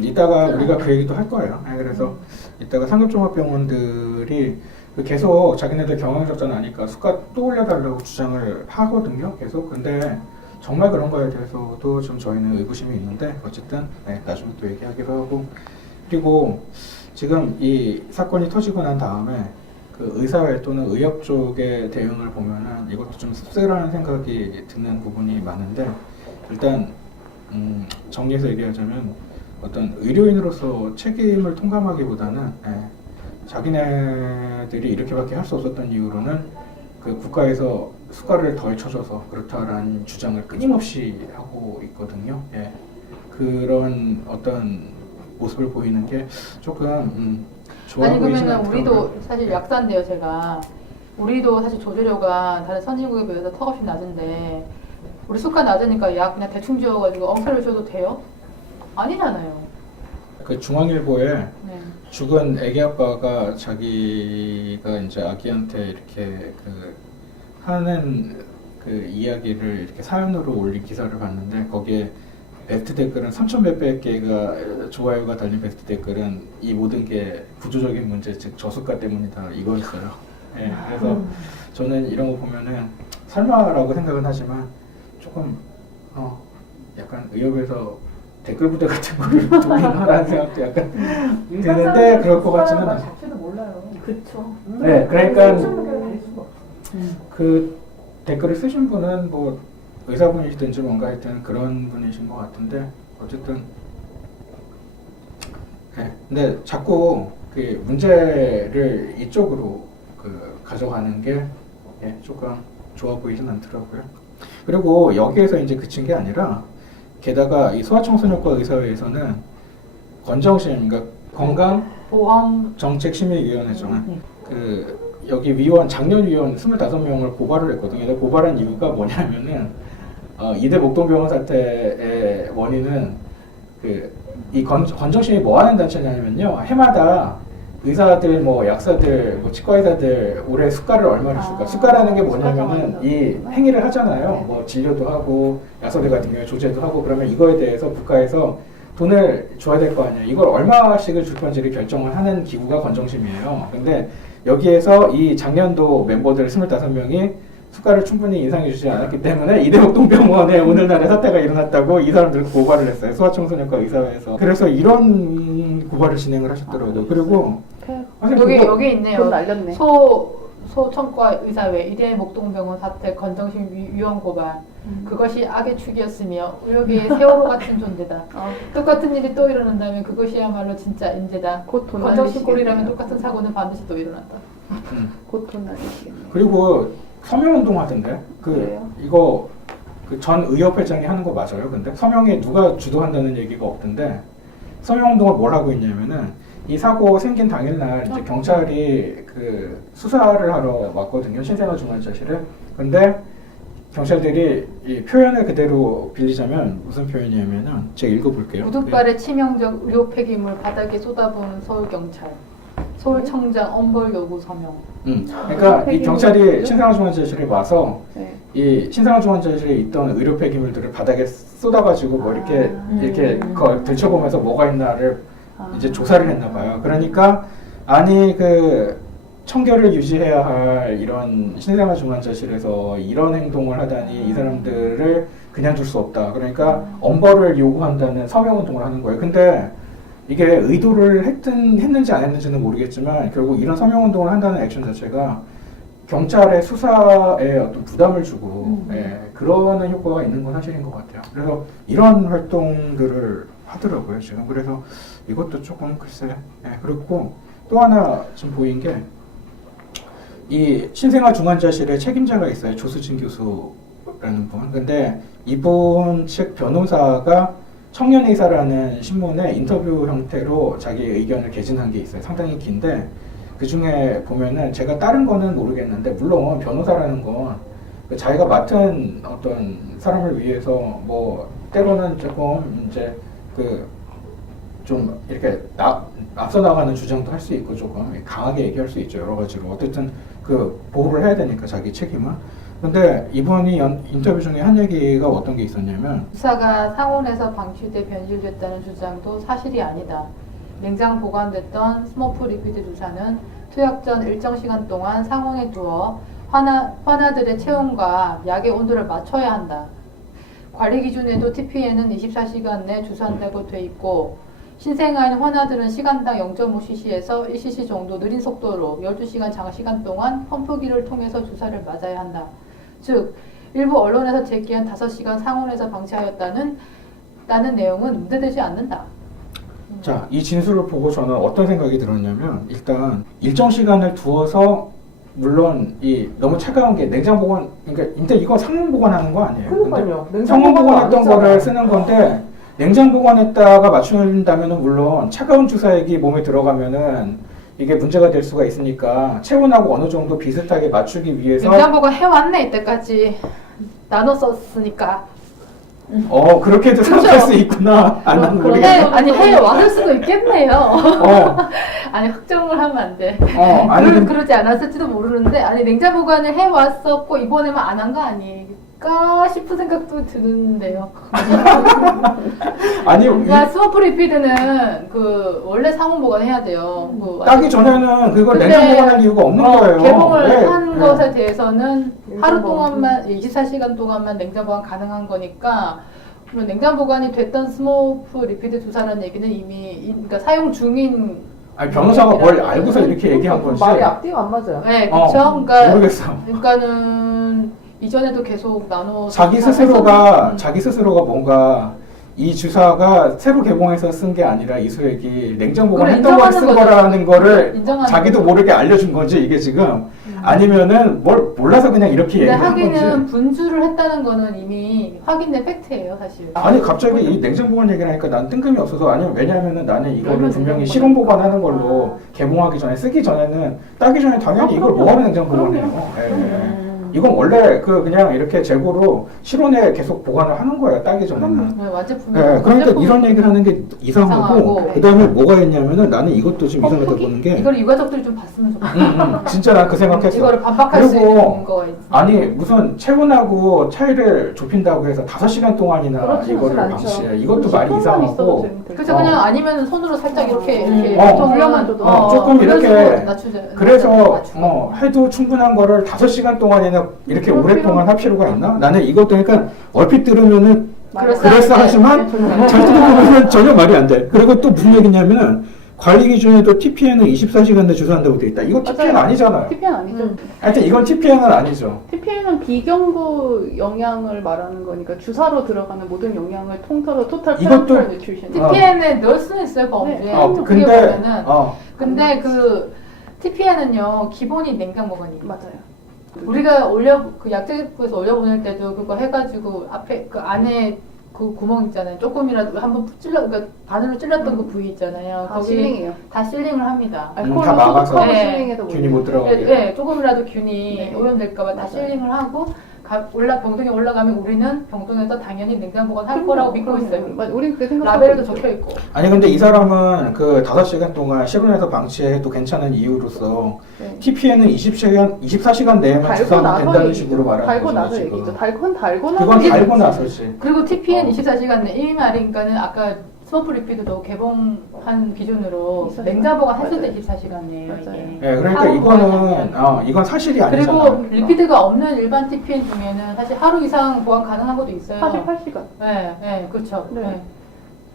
이따가 우리가 그 얘기도 할 거예요. 그래서 이따가 상급종합병원들이 계속 자기네들 경영적자는 아니까 수가 또 올려달라고 주장을 하거든요. 계속. 근데 정말 그런 거에 대해서도 좀 저희는 의구심이 있는데 어쨌든 나중에 또 얘기하기로 하고, 그리고 지금 이 사건이 터지고 난 다음에 그 의사회 또는 의협 쪽의 대응을 보면은 이것도 좀 씁쓸한 생각이 드는 부분이 많은데, 일단 정리해서 얘기하자면 어떤 의료인으로서 책임을 통감하기보다는 자기네들이 이렇게밖에 할 수 없었던 이유로는 그 국가에서 수가를 덜 쳐줘서 그렇다라는 주장을 끊임없이 하고 있거든요. 그런 어떤 모습을 보이는 게 조금 좋아 아니 보이진 그러면은 않더라고요. 우리도 사실 약사인데요. 제가 우리도 사실 조제료가 다른 선진국에 비해서 턱없이 낮은데 우리 수가 낮으니까 약 그냥 대충 지어가지고 엄살을 줘도 돼요? 아니잖아요. 그 중앙일보에 네. 죽은 애기 아빠가 자기가 이제 아기한테 이렇게 그 하는 그 이야기를 이렇게 사연으로 올린 기사를 봤는데, 거기에 베스트 댓글은 3,000몇백 개가 좋아요가 달린 베스트 댓글은 이 모든 게 구조적인 문제, 즉 저수가 때문이다 이거였어요. 그래서 저는 이런 거 보면은 설마라고 생각은 하지만 조금 약간 의협에서 댓글 부대 같은 거를 도입하라는 생각도 약간 드는데 그럴 것 같지는 않아요. 자체도 몰라요. 그쵸. 네, 그러니까 될 수가 없어. 그 댓글을 쓰신 분은 뭐 의사분이시든지 뭔가 하여튼 그런 분이신 것 같은데, 어쨌든 근데 자꾸 그 문제를 이쪽으로 그 가져가는 게 조금 좋아 보이진 않더라고요. 그리고 여기에서 이제 그친 게 아니라, 게다가 이 소아청소년과 의사회에서는 건정심, 그러니까 보험 건강정책심의위원회죠. 그 여기 위원, 작년 위원 25명을 고발을 했거든요. 근데 고발한 이유가 뭐냐면은 이대 목동병원 사태의 원인은 이 건정심이 뭐 하는 단체냐면요, 해마다 의사들, 뭐 약사들, 뭐 치과의사들 올해 수가를 얼마를 줄까? 수가라는 게 뭐냐면은 이 행위를 하잖아요. 뭐 진료도 하고 약사들 같은 경우에 조제도 하고, 그러면 이거에 대해서 국가에서 돈을 줘야 될 거 아니에요. 이걸 얼마씩을 줄 건지를 결정을 하는 기구가 건정심이에요. 근데 여기에서 이 작년도 멤버들 25명이 수가를 충분히 인상해 주지 않았기 때문에 이대목동병원에 오늘날의 사태가 일어났다고 이 사람들은 고발을 했어요. 소아청소년과 의사회에서. 그래서 이런 고발을 진행을 하셨더라고요. 그리고 사실 여기 그거- 여기 돈 있네요. 날렸네. 소청과 의사회 이대 목동병원 사태 건정심 위원 고발. 그것이 악의 축이었으며 의료계의 세월호 같은 존재다. 똑같은 일이 또 일어난다면 그것이야말로 진짜 인재다. 곧 돈 건정심 꼴이라면 날리시겠네요. 똑같은 사고는 반드시 또 일어난다. 곧 돈 날리시겠네요. 그리고 서명운동 하던데 그래요? 이거 그 전 의협회장이 하는 거 맞아요? 근데 서명에 누가 주도한다는 얘기가 없던데, 서명운동을 뭘 하고 있냐면은 이 사고 생긴 당일날 이제 경찰이 그 수사를 하러 왔거든요, 신생아 중환자실에. 근데 경찰들이 이 표현을 그대로 빌리자면 무슨 표현이냐면은 제가 읽어볼게요. 무뚝발의 치명적 의료 폐기물 바닥에 쏟아부은 서울경찰. 서울청장 엄벌 요구 서명. 그러니까 이 폐기물. 경찰이 신생아 중환자실에 와서 네. 이 신생아 중환자실에 있던 의료 폐기물들을 바닥에 쏟아가지고 뭐 이렇게 그걸 들춰보면서 뭐가 있나를 이제 조사를 했나 봐요. 그러니까 아니 그 청결을 유지해야 할 이런 신생아 중환자실에서 이런 행동을 하다니 이 사람들을 그냥 둘 수 없다. 그러니까 엄벌을 요구한다는 서명운동을 하는 거예요. 근데 이게 의도를 했는지 안 했는지는 모르겠지만 결국 이런 서명운동을 한다는 액션 자체가 경찰의 수사에 어떤 부담을 주고 그러는 효과가 있는 건 사실인 것 같아요. 그래서 이런 활동들을 하더라고요, 지금. 그래서 이것도 조금 글쎄. 그렇고 또 하나 좀 보인 게 이 신생아 중환자실에 책임자가 있어요. 조수진 교수라는 분. 근데 이분 측 변호사가 청년의사라는 신문에 인터뷰 형태로 자기 의견을 개진한 게 있어요. 상당히 긴데 그 중에 보면은 제가 다른 거는 모르겠는데, 물론 변호사라는 건 자기가 맡은 어떤 사람을 위해서 뭐 때로는 조금 이제 그 좀 이렇게 앞서 나가는 주장도 할 수 있고 조금 강하게 얘기할 수 있죠. 여러 가지로. 어쨌든 그 보호를 해야 되니까 자기 책임은. 근데 이번이 인터뷰 중에 한 얘기가 어떤 게 있었냐면 주사가 상온에서 방출돼 변질됐다는 주장도 사실이 아니다. 냉장 보관됐던 스모프 리퀴드 주사는 투약 전 일정 시간 동안 상온에 두어 환아들의 체온과 약의 온도를 맞춰야 한다. 관리 기준에도 TPN은 24시간 내 주사한다고 돼 있고 신생아인 환아들은 시간당 0.5cc에서 1cc 정도 느린 속도로 12시간 장시간 동안 펌프기를 통해서 주사를 맞아야 한다. 즉 일부 언론에서 제기한 5시간 상온에서 방치하였다는 내용은 문제되지 않는다. 자, 이 진술을 보고 저는 어떤 생각이 들었냐면 일단 일정 시간을 두어서 물론 이 너무 차가운 게 냉장 보관 그러니까 일단 이거 상온 보관하는 거 아니에요. 그러니까요. 근데 상온 보관했던 거를 쓰는 건데 냉장 보관했다가 맞춘다면은 물론 차가운 주사액이 몸에 들어가면은 이게 문제가 될 수가 있으니까 체온하고 어느 정도 비슷하게 맞추기 위해서 냉장 보관 해왔네 이때까지 나눠 썼으니까. 그렇게도 생각할 수 있구나. 나는 모르겠어. 아니 해왔을 수도 있겠네요. 어, 아니 확정을 하면 안 돼. 아니 근데 그러지 않았을지도 모르는데 아니 냉장 보관을 해왔었고 이번에만 안 한 거 아닐까 싶은 생각도 드는데요. 아니 그러니까 스모프 리피드는 그 원래 상온 보관해야 돼요. 그 따기 전에는 그걸 근데, 냉장 보관할 이유가 없는 거예요. 개봉을 네, 한 네. 것에 대해서는 하루 냉장 동안만 24시간 동안만 냉장 보관 가능한 거니까 그러면 냉장 보관이 됐던 스모프 리피드 주사라는 얘기는 이미 그러니까 사용 중인 아니 변호사가 뭘 알고서 이렇게 얘기한 건지 말이 앞뒤가 안 맞아요. 네, 그렇죠. 그러니까 모르겠어. 그러니까는 이전에도 계속 나눠 자기 스스로가 뭔가 이 주사가 새로 개봉해서 쓴 게 아니라 이소액이 냉장 보관했던 걸 쓴 거라는 거를 인정하는 자기도 거죠. 모르게 알려준 건지 이게 지금 아니면은 뭘 몰라서 그냥 이렇게 근데 얘기한 건지. 하기는 분주를 했다는 거는 이미 확인된 팩트예요, 사실. 아니 갑자기 이 냉장 보관 얘기를 하니까 난 뜬금이 없어서 아니면 왜냐하면은 나는 이거를 그러면 분명히 냉장 실온 보관하는 보관. 걸로 개봉하기 전에 쓰기 전에는 따기 전에 당연히 이걸 그럼요. 뭐하러 냉장 그럼요. 보관해요. 예. 이건 원래 그냥 이렇게 재고로 실온에 계속 보관을 하는 거예요. 따기 전에는. 네, 완전 예, 분명. 그러니까 이런 얘기를 하는 게 이상하고 이상하고. 그 다음에 뭐가 있냐면은 나는 이것도 좀 이상하다 펌프기? 보는 게 이걸 유가족들이 좀 봤으면 좋겠다. 진짜 난 그 생각했어. 이거를 반박할 수 그리고 있는 거가 있어. 아니 무슨 체온하고 차이를 좁힌다고 해서 5시간 동안이나 그렇지는 이거를 않죠. 방치해. 이것도 말이 10분만 이상하고 있어도 재밌겠다. 그래서 그냥 아니면 손으로 살짝 이렇게 물려만 줘도 조금 이렇게 낮추자. 그래서 낮추고. 해도 충분한 거를 5시간 동안이나 이렇게 오랫동안 할 필요가 있나? 나는 이것도 그러니까 얼핏 들으면은 그럴싸하지만 잘 들어보면 전혀 말이 안 돼. 그리고 또 무슨 얘기냐면은 관리 기준에도 TPN은 24시간 내 주사한다고 돼 있다. 이거 TPN 맞아요. 아니잖아요. TPN 아니죠. 하여튼 이건 TPN은 아니죠. TPN은 비경구 영양을 말하는 거니까 주사로 들어가는 모든 영양을 통틀어 토탈 이것도- 페런탈 뉴트리션. TPN에 넣을 수는 있어요, 범죄. 네. 어떻게 보면은. 어, 근데 그 TPN은요 기본이 냉장 보관이에요. 맞아요. 우리가 그 약제부에서 올려보낼 때도 그거 해가지고 앞에 그 안에 그 구멍 있잖아요. 조금이라도 한번 그러니까 바늘로 찔렀던 그 부위 있잖아요. 다 거기 실링이에요. 다 실링을 합니다. 알코올로 다 막아서 소독하고 네. 실링해도 균이 못 들어가게. 네, 조금이라도 균이 네. 오염될까봐 다 맞아요. 실링을 하고 병동에 올라가면 우리는 병동에서 당연히 냉장 보관할 그럼요. 거라고 믿고 그럼요. 있어요. 맞아, 우린 그렇게 생각하고 라벨에도 있죠. 적혀 있고. 아니 근데 이 사람은 그 5시간 동안 실온에서 방치해도 괜찮은 이유로서 네. TPN은 24시간 내에만 달고 주사하면 나서 된다는 얘기죠. 식으로 말하는 달고 거잖아, 나서 지금. 얘기죠. 달고 나서 그건 달고 얘기지. 나서지. 그리고 TPN 24시간 내 1 말이니까는 아까 스모프 리피드도 개봉한 기준으로 24시간. 냉장 보관했을 때 맞아요. 24시간이에요. 맞아요. 이게. 네, 그러니까 하루 이거는 보관하면. 이건 사실이 아니잖아. 그리고 리피드가 없는 일반 TPN 중에는 사실 하루 이상 보관 가능한 것도 있어요. 48시간. 네, 네, 그렇죠. 네. 네.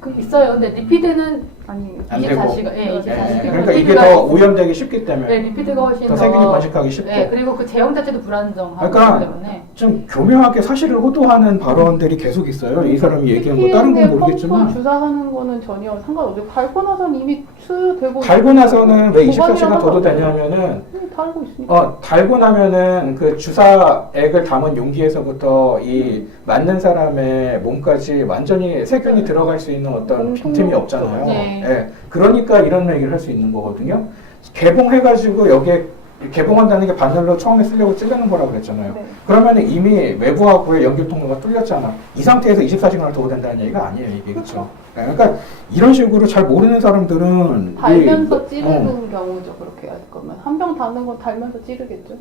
그 있어요. 근데 리피드는 아니에요. 안 되고. 24시간, 예, 24시간. 그러니까 이게 더 오염되기 쉽기 때문에 네, 리피드가 훨씬 더 세균이 번식하기 쉽고. 네, 그리고 그 제형 자체도 불안정하기 그러니까 때문에. 좀 교묘하게 사실을 호도하는 발언들이 계속 있어요. 이 사람이 얘기한 거 다른 건 TPN에 모르겠지만 펌프 주사하는 거는 전혀 상관없죠. 달고 나서는 이미 수되고 달고 나서는 왜 24시간 둬도 보관이라고 되냐면은 달고 있으니까. 달고 나면은 그 주사액을 담은 용기에서부터 이 맞는 사람의 몸까지 완전히 세균이 들어갈 수 있는 어떤 빈틈이 없잖아요. 네. 예. 그러니까 이런 얘기를 할 수 있는 거거든요. 개봉해가지고 여기에 개봉한다는 게 바늘로 처음에 쓰려고 찌르는 거라고 그랬잖아요. 네. 그러면 이미 외부하고의 연결 통로가 뚫렸잖아. 이 상태에서 24시간을 둬도 된다는 얘기가 아니에요, 이게. 그렇죠? 그러니까 이런 식으로 잘 모르는 사람들은 달면서 이- 찌르는 경우죠. 그렇게 할 거면 한 병 닿는 건 달면서 찌르겠죠.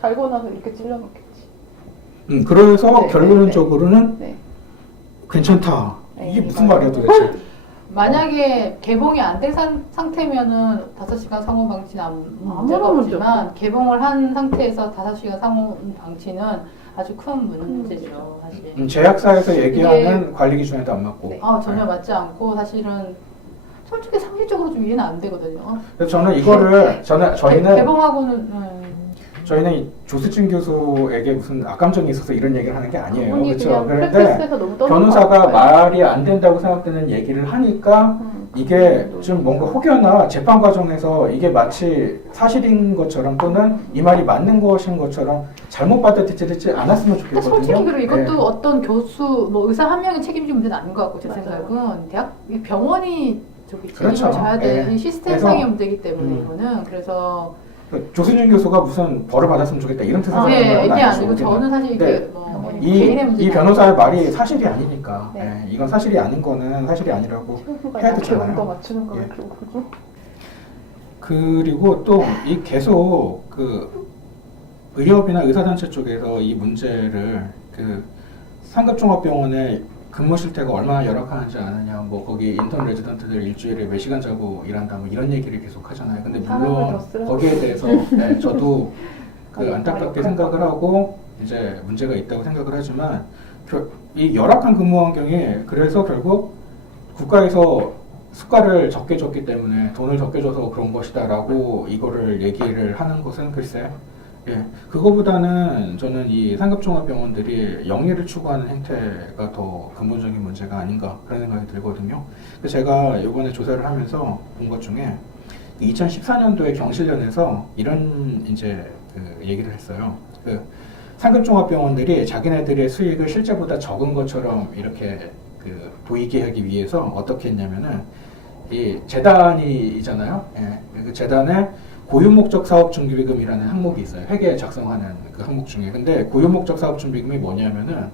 달고 나서 이렇게 찔러놓겠지. 그래서 네, 결론적으로는 네. 괜찮다. 네, 이게 무슨 말이야 도대체? 만약에 개봉이 안 된 상태면은 5시간 상호 방치는 문제가 아무런 문제 없지만 개봉을 한 상태에서 5시간 상호 방치는 아주 큰 문제죠, 사실. 제약사에서 얘기하는 관리 기준에도 안 맞고. 네. 전혀 맞지 않고 사실은 솔직히 상식적으로 좀 이해는 안 되거든요. 그래서 저는 이거를 저희는 개봉하고는 저희는 이 조수진 교수에게 무슨 악감정이 있어서 이런 얘기를 하는 게 아니에요. 그분이 그렇죠? 그냥 그런데 프랙티스에서 너무 떠는 변호사가 것 같아요. 말이 안 된다고 생각되는 얘기를 하니까 이게 좀 뭔가 혹여나 재판 과정에서 이게 마치 사실인 것처럼 또는 이 말이 맞는 것인 것처럼 잘못 받아들이지 않았으면 근데 좋겠거든요. 솔직히 그리고 이것도 네. 어떤 교수, 뭐 의사 한 명이 책임질 문제는 아닌 것 같고 제 맞아요. 생각은 이 병원이 저기 책임을 그렇죠. 져야 돼. 네. 이 시스템상의 그래서, 문제이기 때문에 이거는 그래서 조수진 교수가 무슨 벌을 받았으면 좋겠다 이런 뜻에서 하는 네, 건 이게 아니죠. 아니고 저는 사실 이게 네. 뭐 이 개인의 문제 이 변호사의 말이 사실이 아니니까 네. 예, 이건 사실이 아닌 거는 사실이 아니라고 친구가 해야 이렇게 되잖아요. 온도 맞추는 거 예. 이렇게 보고. 그리고 또 이 계속 그 의료업이나 의사단체 쪽에서 이 문제를 그 상급종합병원의 근무 실태가 얼마나 열악한지 아느냐, 뭐 거기 인턴 레지던트들 일주일에 몇 시간 자고 일한다, 뭐 이런 얘기를 계속 하잖아요. 근데 사람을 물론 더 쓰라고. 거기에 대해서 네, 저도 그 아니, 안타깝게 아니, 생각을 하고 이제 문제가 있다고 생각을 하지만 이 열악한 근무 환경이 그래서 결국 국가에서 수가를 적게 줬기 때문에 돈을 적게 줘서 그런 것이다라고 이거를 얘기를 하는 것은 글쎄, 예, 그거보다는 저는 이 상급종합병원들이 영리를 추구하는 행태가 더 근본적인 문제가 아닌가 그런 생각이 들거든요. 그래서 제가 이번에 조사를 하면서 본 것 중에 2014년도에 경실련에서 이런 이제 그 얘기를 했어요. 그 상급종합병원들이 자기네들의 수익을 실제보다 적은 것처럼 이렇게 그 보이게 하기 위해서 어떻게 했냐면은 이 재단이잖아요. 예, 그 재단에 고유목적 사업준비금이라는 항목이 있어요. 회계에 작성하는 그 항목 중에. 근데 고유목적 사업준비금이 뭐냐면은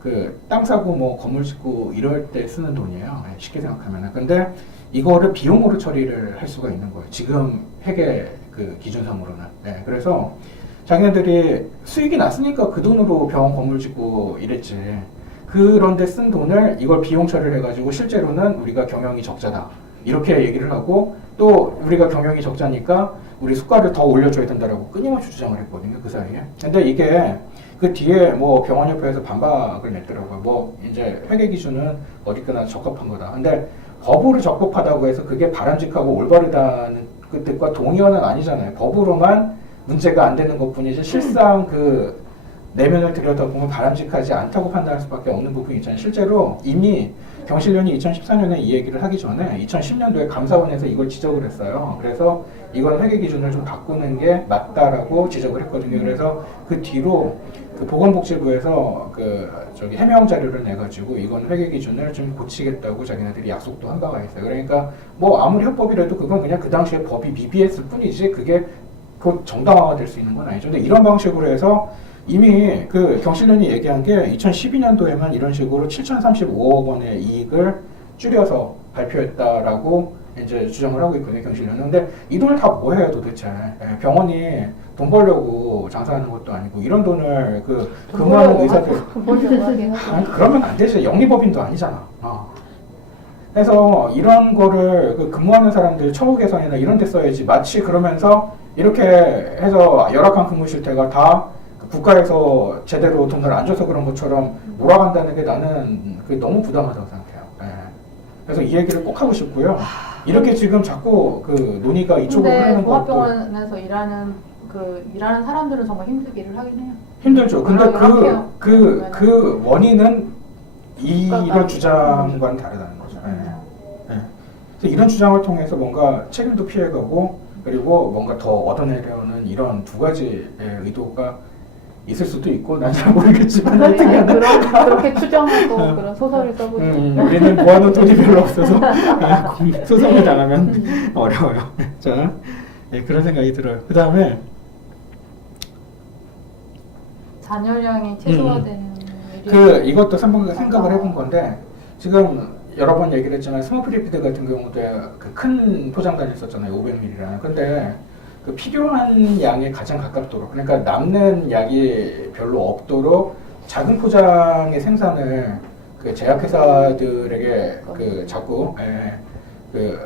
그 땅 사고 뭐 건물 짓고 이럴 때 쓰는 돈이에요. 예, 쉽게 생각하면은. 근데 이거를 비용으로 처리를 할 수가 있는 거예요. 지금 회계 그 기준상으로는. 예, 그래서 자기네들이 수익이 났으니까 그 돈으로 병원 건물 짓고 이랬지. 그런데 쓴 돈을 이걸 비용 처리를 해가지고 실제로는 우리가 경영이 적자다. 이렇게 얘기를 하고 또 우리가 경영이 적자니까 우리 수가를 더 올려줘야 된다라고 끊임없이 주장을 했거든요. 그 사이에. 근데 이게 그 뒤에 뭐 병원협회에서 반박을 냈더라고요. 뭐 이제 회계 기준은 어디까지나 적합한 거다. 근데 법으로 적법하다고 해서 그게 바람직하고 올바르다는 그 뜻과 동의어는 아니잖아요. 법으로만 문제가 안 되는 것뿐이지 실상 그 내면을 들여다보면 바람직하지 않다고 판단할 수밖에 없는 부분이 있잖아요. 실제로 이미 경실련이 2014년에 이 얘기를 하기 전에 2010년도에 감사원에서 이걸 지적을 했어요. 그래서 이건 회계 기준을 좀 바꾸는 게 맞다라고 지적을 했거든요. 그래서 그 뒤로 그 보건복지부에서 그 저기 해명 자료를 내가지고 이건 회계 기준을 좀 고치겠다고 자기네들이 약속도 한 바가 있어요. 그러니까 뭐 아무리 협법이라도 그건 그냥 그 당시에 법이 미비했을 뿐이지 그게 곧 정당화가 될 수 있는 건 아니죠. 근데 이런 방식으로 해서 이미 그 경실련이 얘기한 게 2012년도에만 이런 식으로 7,035억 원의 이익을 줄여서 발표했다라고 이제 주장을 하고 있거든요, 경실련은. 근데 이 돈을 다 뭐 해요, 도대체? 예, 병원이 돈 벌려고 장사하는 것도 아니고 이런 돈을 그 근무하는 의사들 돈 벌려고 하긴 하죠. 아니, 그러면 안 되지. 영리법인도 아니잖아. 그래서 이런 거를 그 근무하는 사람들 처우 개선이나 이런 데 써야지. 마치 그러면서 이렇게 해서 열악한 근무 실태가 다 국가에서 제대로 돈을 안 줘서 그런 것처럼 몰아간다는 게 나는 그게 너무 부당하다고 생각해요. 예. 그래서 이 얘기를 꼭 하고 싶고요. 이렇게 지금 자꾸 그 논의가 이쪽으로 근데 흐르는 것도 종합병원에서 일하는 사람들은 정말 힘들게 일을 하긴 해요. 힘들죠. 근데 열악해요. 그 원인은 이런 국가가. 주장과는 다르다는 거죠. 예. 그래서 이런 주장을 통해서 뭔가 책임도 피해가고 그리고 뭔가 더 얻어내려는 이런 두 가지의 의도가 있을 수도 있고 난 잘 모르겠지만 하여튼 그렇게 추정하고 그런 소설을 써보죠. 우리는 모아놓은 돈이 별로 없어서 소송을 당하면 어려워요. 자, 예, 그런 생각이 들어요. 그 다음에 잔여량이 최소화되는 이것도 생각을 해본 건데 지금 여러 번 얘기를 했지만 스모프리피드 같은 경우도 그 큰 포장단이 있었잖아요. 500ml라는. 근데 그 필요한 양에 가장 가깝도록, 그러니까 남는 약이 별로 없도록 작은 포장의 생산을 그 제약회사들에게 그 자꾸 그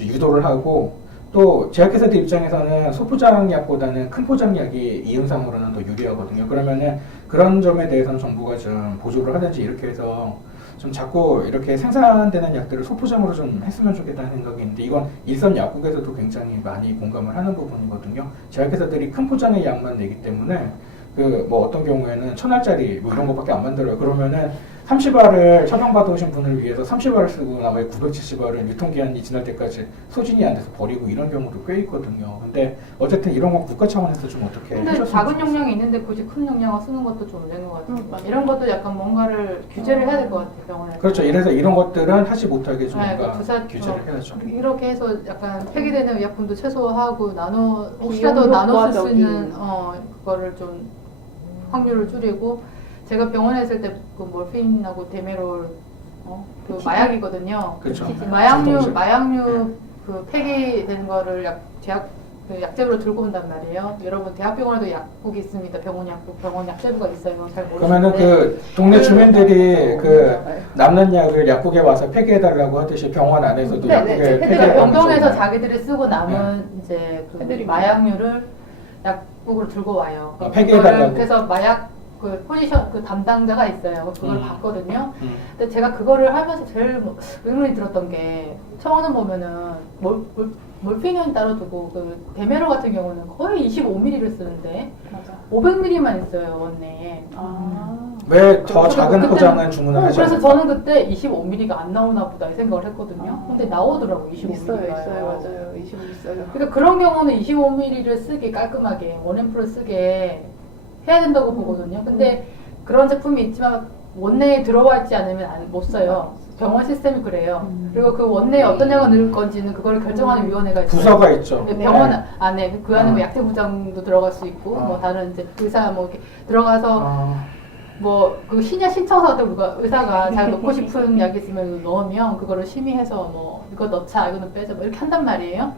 유도를 하고, 또 제약회사들 입장에서는 소포장약보다는 큰 포장약이 이윤상으로는 더 유리하거든요. 그러면은 그런 점에 대해서는 정부가 좀 보조를 하든지 이렇게 해서 좀 자꾸 이렇게 생산되는 약들을 소포장으로 좀 했으면 좋겠다는 생각이 있는데, 이건 일선 약국에서도 굉장히 많이 공감을 하는 부분이거든요. 제약회사들이 큰 포장의 약만 내기 때문에 그 뭐 어떤 경우에는 1000알짜리 뭐 이런 것밖에 안 만들어요. 그러면은 30알을 처방받으신 분을 위해서 30알을 쓰고 나머지 970알은 유통기한이 지날 때까지 소진이 안 돼서 버리고 이런 경우도 꽤 있거든요. 근데 어쨌든 이런 건 국가 차원에서 좀 어떻게 근데 해줬으면 작은 좋겠어요. 용량이 있는데 굳이 큰 용량을 쓰는 것도 좀 문제인 것 같아요. 이런 것도 약간 뭔가를 규제를 해야 될 것 같아요, 병원에서. 그렇죠. 이래서 이런 것들은 하지 못하게 좀 네, 뭔가 그 주사- 규제를 해야죠. 이렇게 해서 약간 폐기되는 의약품도 최소화하고 혹시라도 비용 나눠 쓸 수 효과적인. 있는 그거를 좀 확률을 줄이고, 제가 병원에 있을 때 그 몰핀하고 데메롤 그 마약이거든요. 그렇죠. 마약류 네. 그 폐기된 거를 그 약재부로 들고 온단 말이에요. 여러분 대학병원에도 약국이 있습니다. 병원 약재부가 있어요. 잘 모르시는데. 그러면은 그 동네 주민들이 그 남는 약을 약국에 와서 폐기해달라고 하듯이 병원 안에서도 네, 약국에 네, 그러니까 폐기해달라고 병동에서 하잖아요. 자기들이 쓰고 남은 이제 그 애들이 마약류를 약국으로 들고 와요. 아, 폐기해달라고. 그거를 그래서 마약 그 포지션 그 담당자가 있어요. 그걸 봤거든요. 근데 제가 그거를 하면서 제일 의문이 들었던 게, 처음에 보면은 몰피는 따로 두고 그 데메로 같은 경우는 거의 25ml를 쓰는데 맞아. 500ml만 있어요, 원내에. 왜 더 그리고 작은 그때는- 포장을 주문을 하지 그래서 않을까? 저는 그때 25ml가 안 나오나 보다 이 생각을 했거든요. 근데 나오더라고, 25ml가. 있어요, 맞아요. 25 있어요. 그러니까 그런 경우는 25ml를 쓰게 깔끔하게 원앰플을 쓰게 해야 된다고 보거든요. 근데 그런 제품이 있지만 원내에 들어와 있지 않으면 못 써요. 병원 시스템이 그래요. 그리고 그 원내에 어떤 약을 넣을 건지는 그걸 결정하는 위원회가 있어요. 부서가 있죠. 네, 병원 네. 안에 그 안에 뭐 약재 부장도 들어갈 수 있고 뭐 다른 이제 의사 뭐 이렇게 들어가서 뭐 그 신약 신청서 같은 거 의사가 자기가 넣고 싶은 약이 있으면 넣으면 그거를 심의해서 뭐 이거 넣자 이거는 빼자 뭐 이렇게 한단 말이에요.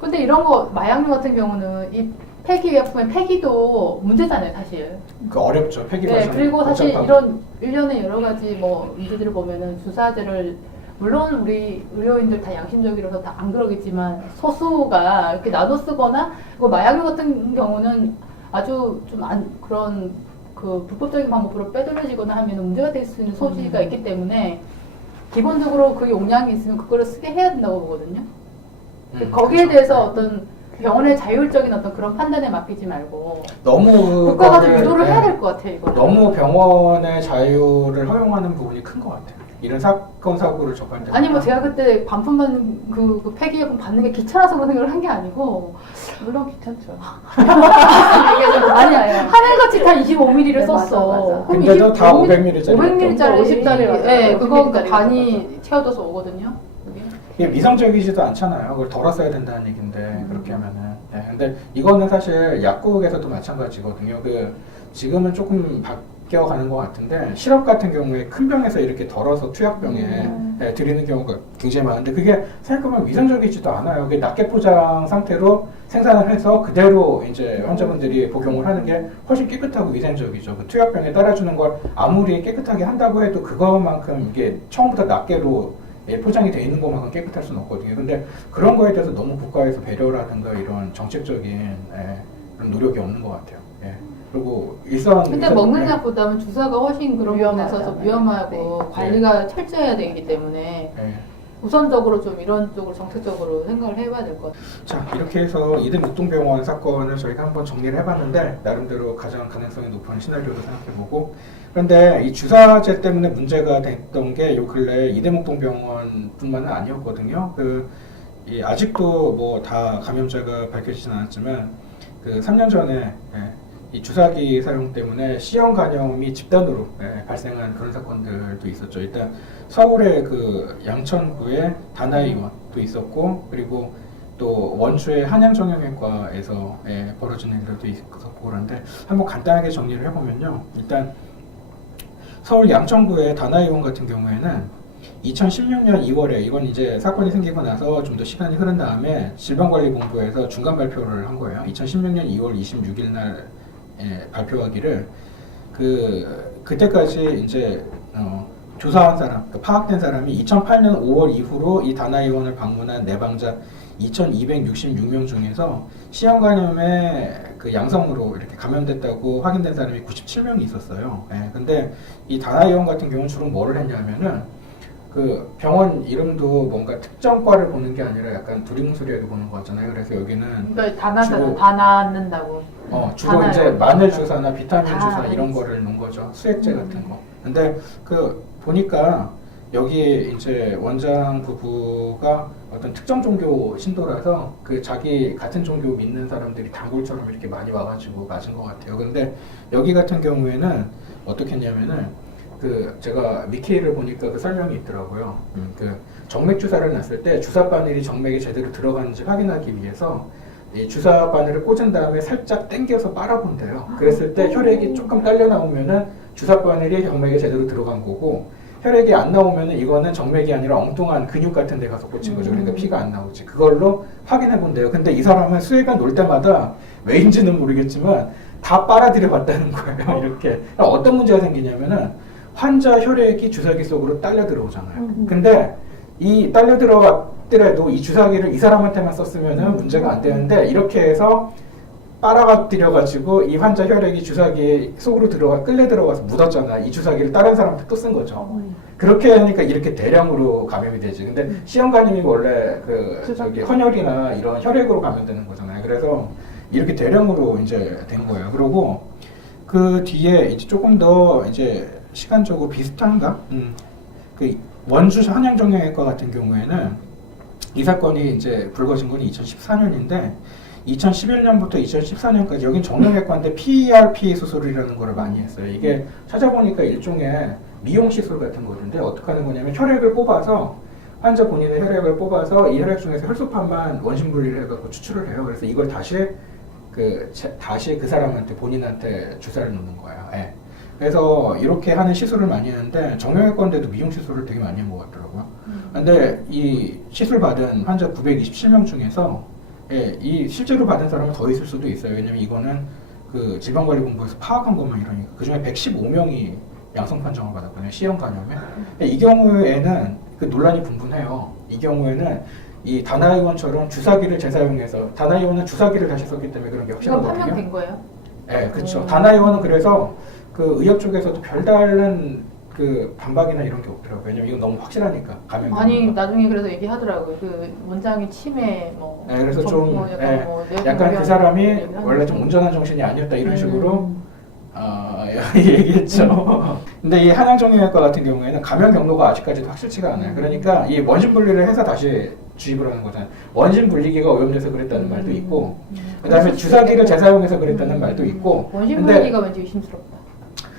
근데 이런 거 마약류 같은 경우는 이 폐기의약품의 폐기도 문제잖아요, 사실. 그 어렵죠. 폐기 네, 과정이 그리고 사실 복잡하고. 이런 일련의 여러 가지 뭐 문제들을 보면은 주사제를, 물론 우리 의료인들 다 양심적이라서 다 안 그러겠지만 소수가 이렇게 나눠 쓰거나, 그 마약류 같은 경우는 아주 좀 그런 그 불법적인 방법으로 빼돌려지거나 하면 문제가 될 수 있는 소지가 있기 때문에 기본적으로 그 용량이 있으면 그거를 쓰게 해야 된다고 보거든요. 거기에 그렇죠. 대해서 어떤 병원의 자율적인 어떤 그런 판단에 맡기지 말고 너무 국가가 좀 그거를, 유도를 네, 해야 될 것 같아요, 이거. 너무 병원의 자유를 허용하는 부분이 큰 것 같아요. 이런 사건 사고를 접할 때. 아니 뭐 제가 그때 반품받는 그 폐기약품 받는 게 귀찮아서 그런 생각을 한 게 아니고, 물론 귀찮죠. 아니 하늘같이 다 25ml를 네, 썼어. 맞아, 맞아. 그럼 근데도 다 500ml 500ml 짜리. 50짜리, 맞아요. 예, 그거 50ml 짜리 반이 채워져서 오거든요. 이게 미성적이지도 않잖아요. 그걸 덜어 써야 된다는 얘기인데 그렇게 하면은. 네, 근데 이거는 사실 약국에서도 마찬가지거든요. 그 지금은 조금 바뀌어가는 것 같은데 시럽 같은 경우에 큰 병에서 이렇게 덜어서 투약병에 네, 드리는 경우가 굉장히 많은데 그게 생각해보면 위생적이지도 않아요. 그게 낱개 포장 상태로 생산을 해서 그대로 이제 환자분들이 복용을 하는 게 훨씬 깨끗하고 위생적이죠. 그 투약병에 따라주는 걸 아무리 깨끗하게 한다고 해도 그것만큼 이게 처음부터 낱개로 포장이 돼 있는 것만큼 깨끗할 수는 없거든요. 근데 그런 거에 대해서 너무 국가에서 배려라든가 이런 정책적인 그런 노력이 없는 것 같아요. 예. 그리고 근데 먹는 약보다는 주사가 훨씬 그런 부분에 있어서 위험하잖아요. 위험하고 네. 관리가 철저해야 되기 때문에 예. 우선적으로 좀 이런 쪽으로 정책적으로 생각을 해봐야 될 것 같아요. 자, 이렇게 해서 이대 목동병원 사건을 저희가 한번 정리를 해봤는데 나름대로 가장 가능성이 높은 시나리오도 생각해보고, 그런데 이 주사제 때문에 문제가 됐던 게 요 근래 이대목동병원뿐만은 아니었거든요. 아직도 뭐 다 감염자가 밝혀지진 않았지만 그 3년 전에 이 주사기 사용 때문에 C형 간염이 집단으로 발생한 그런 사건들도 있었죠. 일단 서울의 그 양천구의 다나이원도 있었고, 그리고 또 원주의 한양정형외과에서 벌어지는 일도 있었고 그런데 한번 간단하게 정리를 해보면요. 일단 서울 양천구의 다나의원 같은 경우에는 2016년 2월에 이건 이제 사건이 생기고 나서 좀 더 시간이 흐른 다음에 질병관리본부에서 중간 발표를 한 거예요. 2016년 2월 26일 날 발표하기를 그때까지 이제 조사한 사람, 파악된 사람이 2008년 5월 이후로 이 다나의원을 방문한 내방자 2,266명 중에서 C형 간염의 그 양성으로 이렇게 감염됐다고 확인된 사람이 97명이 있었어요. 근데 이 다나의원 같은 경우는 주로 뭐를 했냐면은 그 병원 이름도 뭔가 특정 과를 보는 게 아니라 약간 두리뭉술하게 보는 거 같잖아요. 그래서 여기는 그러니까 주로- 다 낳는다고. 주로 다나요. 이제 마늘 주사나 비타민 다 주사 이런 알겠지. 거를 넣은 거죠. 수액제 같은 거. 근데 그 보니까 여기 이제 원장 부부가 어떤 특정 종교 신도라서 그 자기 같은 종교 믿는 사람들이 단골처럼 이렇게 많이 와가지고 맞은 것 같아요. 근데 여기 같은 경우에는 어떻게 했냐면은 그 제가 미케이를 보니까 그 설명이 있더라고요. 그 정맥 주사를 놨을 때 주사 바늘이 정맥에 제대로 들어가는지 확인하기 위해서 이 주사 바늘을 꽂은 다음에 살짝 당겨서 빨아본대요. 그랬을 때 혈액이 조금 딸려 나오면은 주사 바늘이 정맥에 제대로 들어간 거고 혈액이 안 나오면은 이거는 정맥이 아니라 엉뚱한 근육 같은 데 가서 꽂힌 거죠. 그러니까 피가 안 나오지. 그걸로 확인해 본대요. 근데 이 사람은 수혜가 놀 때마다 왜인지는 모르겠지만 다 빨아들여 봤다는 거예요. 이렇게. 그러니까 어떤 문제가 생기냐면은 환자 혈액이 주사기 속으로 딸려 들어오잖아요. 근데 이 딸려 들어갔더라도 이 주사기를 이 사람한테만 썼으면은 문제가 안 되는데 이렇게 해서 빨아들여가지고 이 환자 혈액이 주사기 속으로 끌려 들어가서 묻었잖아. 이 주사기를 다른 사람한테 또 쓴 거죠. 그렇게 하니까 이렇게 대량으로 감염이 되지. 근데 C형 간염이 원래 저기 헌혈이나 이런 혈액으로 감염되는 거잖아요. 그래서 이렇게 대량으로 이제 된 거예요. 그리고 그 뒤에 이제 조금 더 이제 시간적으로 비슷한가? 그 원주 한양정형외과 같은 경우에는 이 사건이 이제 불거진 건 2014년인데 2011년부터 2014년까지 여긴 정형외과인데 PRP 수술이라는 거를 많이 했어요. 이게 찾아보니까 일종의 미용 시술 같은 거던데 어떻게 하는 거냐면 혈액을 뽑아서 환자 본인의 혈액을 뽑아서 이 혈액 중에서 혈소판만 원심 분리를 해갖고 추출을 해요. 그래서 이걸 다시 그 사람한테 본인한테 주사를 놓는 거예요. 그래서 이렇게 하는 시술을 많이 하는데 정형외과인데도 미용 시술을 되게 많이 한 것 같더라고요. 근데 이 시술 받은 환자 927명 중에서 이 실제로 받은 사람은 더 있을 수도 있어요. 왜냐면 이거는 그 질병관리본부에서 파악한 것만 이러니까 그 중에 115명이 양성 판정을 받았거든요. C형 간염에. 이 경우에는 그 논란이 분분해요. 이 경우에는 이 다나의원처럼 주사기를 재사용해서 다나의원은 주사기를 다시 썼기 때문에 그런 게 이건 확실하거든요. 판명된 거예요? 네, 그렇죠. 다나의원은 그래서 그 의학 쪽에서도 별다른 그 반박이나 이런 게 없더라고요. 왜냐면 이건 너무 확실하니까 감염. 아니 나중에 그래서 얘기하더라고요. 그 원장이 치매 뭐. 그래서 좀 약간, 약간 그 사람이 원래 좀 온전한 정신이 아니었다 이런 식으로 얘기했죠. 근데 이 한양정형외과 같은 경우에는 감염 경로가 아직까지도 확실치가 않아요. 그러니까 이 원심 분리를 해서 다시 주입을 하는 거잖아요. 원심 분리기가 오염돼서 그랬다는 말도 있고, 그다음에 주사기를 재사용해서 그랬다는 말도 있고. 원심 근데 분리기가 왠지 의심스럽다.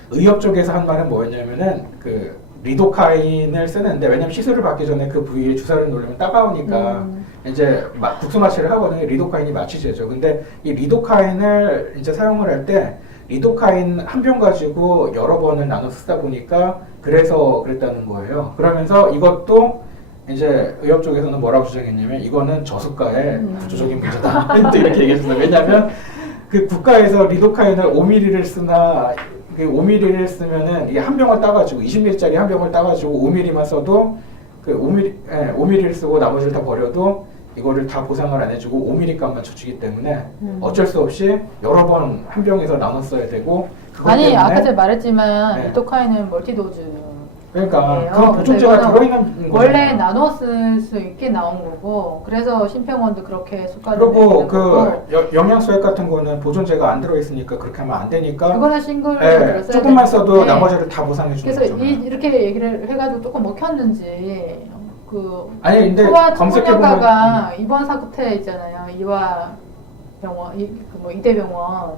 의협 쪽에서 한 말은 뭐였냐면은 그 리도카인을 쓰는데 왜냐면 시술을 받기 전에 그 부위에 주사를 놓으면 따가우니까 이제 국소 마취를 하거든요. 리도카인이 마취제죠. 근데 이 리도카인을 이제 사용을 할 때 리도카인 한 병 가지고 여러 번을 나눠 쓰다 보니까 그래서 그랬다는 거예요. 그러면서 이것도 이제 의협 쪽에서는 뭐라고 주장했냐면 이거는 저수가의 구조적인 문제다. 또 이렇게 얘기했어요. 왜냐하면 그 국가에서 리도카인을 5ml를 쓰나 그 5ml를 쓰면은 이게 한 병을 따가지고 20ml짜리 한 병을 따가지고 5ml만 써도 그 5ml를 쓰고 나머지를 다 버려도 이거를 다 보상을 안 해주고 5ml 값만 쳐주기 때문에 어쩔 수 없이 여러 번 한 병에서 나눠 써야 되고 그것 아니 때문에 아까 제가 말했지만 네. 리도카인은 멀티도즈. 그러니까 예요. 그런 보존제가 그래서 들어있는 원래 거잖아요. 나눠 쓸 수 있게 나온 거고 그래서 심평원도 그렇게 숟가락을 그리고 내리는 그 거고 영양소액 같은 거는 보존제가 안 들어있으니까 그렇게 하면 안 되니까 그거는 싱글로 예, 써야 조금만 써도 되는데 나머지를 다 보상해 주는 그래서 거잖아요. 이렇게 얘기를 해가지고 조금 먹혔는지 그 아니 근데 소아 검색해보면 특별가가 이번 사태 있잖아요. 이화 병원, 이대병원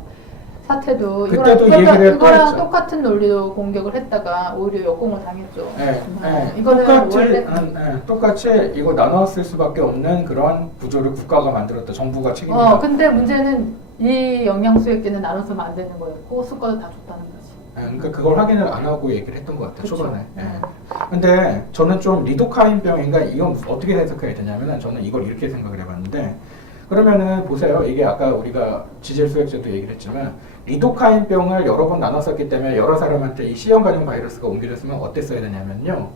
사태도 그때도 이거랑 얘기를 이거랑 했죠. 똑같은 논리로 공격을 했다가 오히려 역공을 당했죠. 이거는 똑같이 이거 나눴을 수밖에 없는 그런 구조를 국가가 만들었다. 정부가 책임진다. 근데 문제는 이 영양수액제는 나눠서면 안 되는 거였고 수가도 다 줬다는 거지. 그러니까 그걸 확인을 안 하고 얘기를 했던 것 같아요. 그쵸. 초반에. 근데 저는 좀 리도카인병인가 이건 어떻게 해석해야 되냐면은 저는 이걸 이렇게 생각을 해봤는데 그러면은 보세요. 이게 아까 우리가 지질수액제도 얘기를 했지만 리도카인병을 여러 번 나눴었기 때문에 여러 사람한테 이 C형 간염 바이러스가 옮겨졌으면 어땠어야 되냐면요.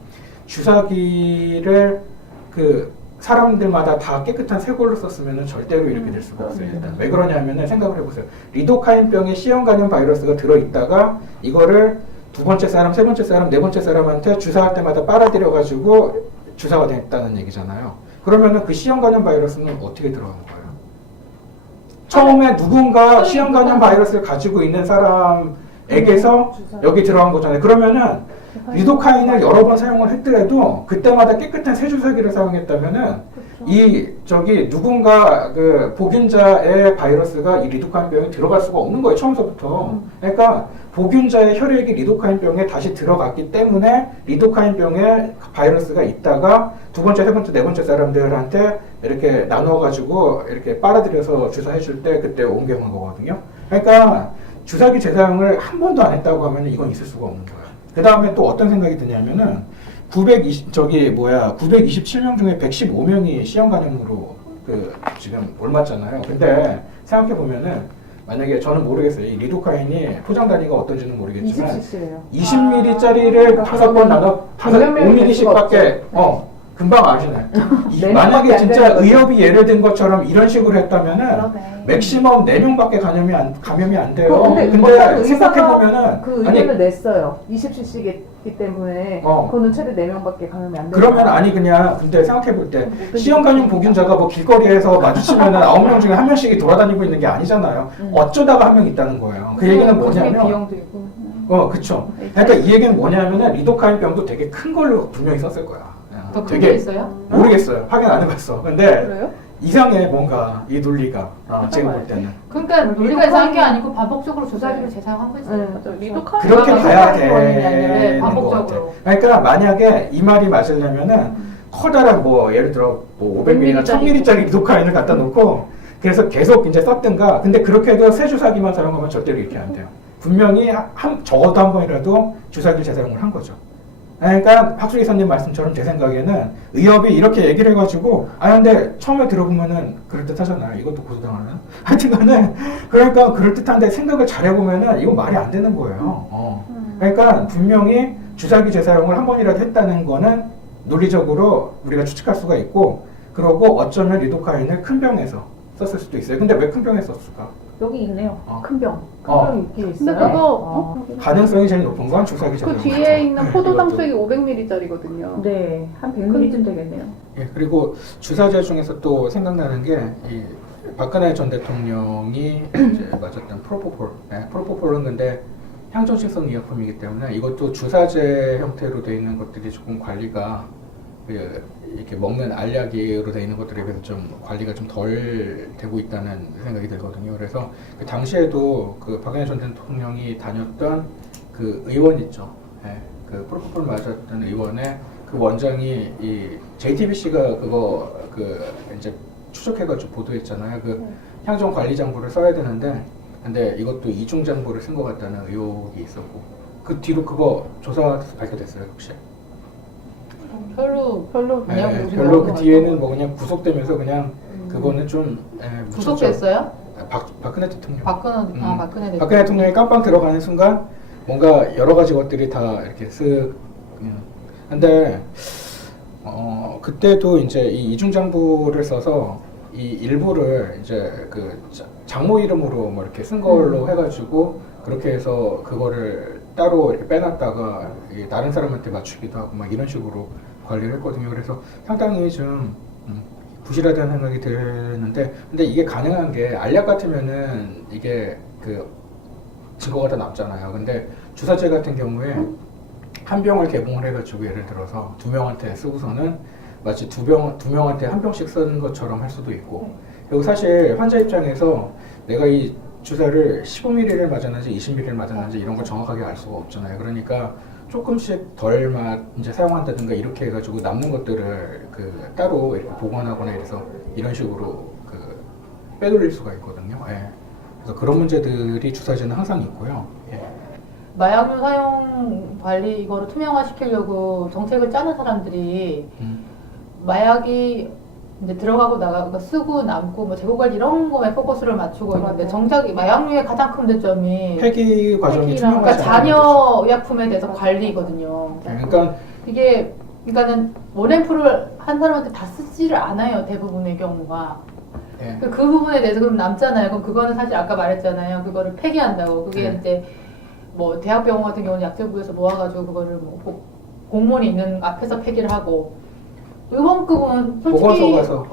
주사기를 그 사람들마다 다 깨끗한 새 걸로 썼으면 절대로 이렇게 될 수가 없어요. 일단 왜 그러냐면은 생각을 해보세요. 리도카인병에 C형 간염 바이러스가 들어있다가 이거를 두 번째 사람, 세 번째 사람, 네 번째 사람한테 주사할 때마다 빨아들여가지고 주사가 됐다는 얘기잖아요. 그러면은 그 C형 간염 바이러스는 어떻게 들어가는 거예요? 처음에 누군가 C형 간염 바이러스를 가지고 있는 사람에게서 여기 들어간 거잖아요. 그러면은 리도카인을 여러 번 사용을 했더라도 그때마다 깨끗한 세주사기를 사용했다면은 누군가 그 보균자의 바이러스가 이 리도카인병에 들어갈 수가 없는 거예요. 처음서부터. 그러니까 보균자의 혈액이 리도카인병에 다시 들어갔기 때문에 리도카인병에 바이러스가 있다가 두 번째, 세 번째, 네 번째 사람들한테 이렇게 나눠가지고 이렇게 빨아들여서 주사해줄 때 그때 옮겨간 거거든요. 그러니까 주사기 재사용을 한 번도 안 했다고 하면 이건 있을 수가 없는 거예요. 그 다음에 또 어떤 생각이 드냐면은 927명 중에 115명이 C형 간염으로 지금 옮았잖아요. 근데 생각해 보면은 만약에 저는 모르겠어요. 이 리도카인이 포장 단위가 어떤지는 모르겠지만 20cc예요. 20ml짜리를 5번 나눠 5mm씩밖에 금방 아시나요? 만약에 진짜 의협이 예를 든 것처럼 이런 식으로 했다면은 그러네. 맥시멈 4명밖에 감염이 안 돼요. 근데 근데 생각해보면은 그 의견을 냈어요. 20cc이기 때문에 그거는 최대 4명밖에 감염이 안 돼요. 그러면 근데 생각해볼 때 C형 간염 보균자가 뭐 길거리에서 마주치면은 9명 중에 1명씩이 돌아다니고 있는 게 아니잖아요. 어쩌다가 1명 있다는 거예요. 그 얘기는 뭐냐면 비용도 있고. 그쵸. 그러니까 이 얘기는 뭐냐면은 리도카인 병도 되게 큰 걸로 분명히 썼을 거야. 더 큰 게 있어요? 모르겠어요. 확인 안 해봤어. 근데 그래요? 이상해 뭔가 이 논리가 제가 볼 때는 그러니까 우리가 이상한 게 아니고 반복적으로 주사기를 재사용한 거지. 맞아. 리도카인 그렇게 봐야 네, 되는 것 같아. 반복적으로. 그러니까 만약에 이 말이 맞으려면은 커다란 예를 들어 500ml나 1000ml짜리 리도카인을 갖다 놓고 그래서 계속 이제 썼든가. 근데 그렇게 해도 새 주사기만 사용하면 절대로 이렇게 안 돼요. 분명히 적어도 한 번이라도 주사기를 재사용을 한 거죠. 그러니까 박수 기사님 말씀처럼 제 생각에는 의협이 이렇게 얘기를 해가지고 근데 처음에 들어보면은 그럴듯하잖아요. 이것도 고소당하나? 하여튼간에 그러니까 그럴듯한데 생각을 잘 해보면은 이건 말이 안 되는 거예요. 그러니까 분명히 주사기 재사용을 한 번이라도 했다는 거는 논리적으로 우리가 추측할 수가 있고 그러고 어쩌면 리도카인을 큰 병에서 썼을 수도 있어요. 근데 왜 큰 병에 썼을까? 여기 있네요. 큰 병. 큰 어. 병 있긴 근데 있어요. 그거 가능성이 제일 높은 건 주사기 재사용. 그 뒤에 있는 포도당 수액이 500ml짜리거든요. 네, 한 100ml쯤 되겠네요. 예, 그리고 주사제 중에서 또 생각나는 게 이 박근혜 전 대통령이 이제 맞았던 프로포폴. 프로포폴은 근데 향정신성 의약품이기 때문에 이것도 주사제 형태로 되어 있는 것들이 조금 관리가 이렇게 먹는 알약으로 되어 있는 것들에 비해서 좀 관리가 좀 덜 되고 있다는 생각이 들거든요. 그래서 그 당시에도 그 박근혜 전 대통령이 다녔던 그 의원 있죠. 그 프로포폴 맞았던 의원의 그 원장이 이 JTBC가 그거 이제 추적해가지고 보도했잖아요. 그 향정 관리 장부를 써야 되는데 근데 이것도 이중 장부를 쓴 것 같다는 의혹이 있었고 그 뒤로 그거 조사 발표됐어요 혹시? 별로 별로 그냥 별로 그 뒤에는 그냥 구속되면서 그냥 그거는 좀 묻혔죠. 구속됐어요? 박근혜 대통령. 박근혜 대통령. 박근혜 대통령이 깜빵 들어가는 순간 뭔가 여러 가지 것들이 다 이렇게 쓱. 근데 그때도 이제 이 이중장부를 써서 이 일부를 이제 그 장모 이름으로 뭐 이렇게 쓴 걸로 해가지고 그렇게 해서 그거를 따로 이렇게 빼놨다가 다른 사람한테 맞추기도 하고 막 이런 식으로 관리를 했거든요. 그래서 상당히 좀 부실하다는 생각이 드는데 근데 이게 가능한 게 알약 같으면은 이게 그 증거가 다 남잖아요. 근데 주사제 같은 경우에 한 병을 개봉을 해가지고 예를 들어서 2명한테 쓰고서는 마치 두 명한테 한 병씩 쓰는 것처럼 할 수도 있고 그리고 사실 환자 입장에서 내가 이 주사를 15ml를 맞았는지 20ml를 맞았는지 이런 걸 정확하게 알 수가 없잖아요. 그러니까 조금씩 덜 이제 사용한다든가 이렇게 해가지고 남는 것들을 따로 이렇게 보관하거나 이래서 이런 식으로 빼돌릴 수가 있거든요. 예. 그래서 그런 문제들이 주사제는 항상 있고요. 예. 마약류 사용 관리 이거를 투명화시키려고 정책을 짜는 사람들이 마약이 이제 들어가고 나가고 그러니까 쓰고 남고 뭐 재고 관리 이런 거에 포커스를 맞추고 있는데 정작 마약류의 가장 큰 문제점이 폐기 과정이 폐기랑 그러니까 투명하지 않은 잔여 의약품에 대해서 관리거든요. 그러니까 이게 그러니까는 원앰플을 한 사람한테 다 쓰지를 않아요. 대부분의 경우가. 예. 그 부분에 대해서 그럼 남잖아요. 그럼 그거는 사실 아까 말했잖아요. 그거를 폐기한다고. 그게 네. 이제 뭐 대학병원 같은 경우는 약재부에서 모아가지고 그거를 뭐 공무원이 있는 앞에서 폐기를 하고 의원급은 솔직히 보건소 가서.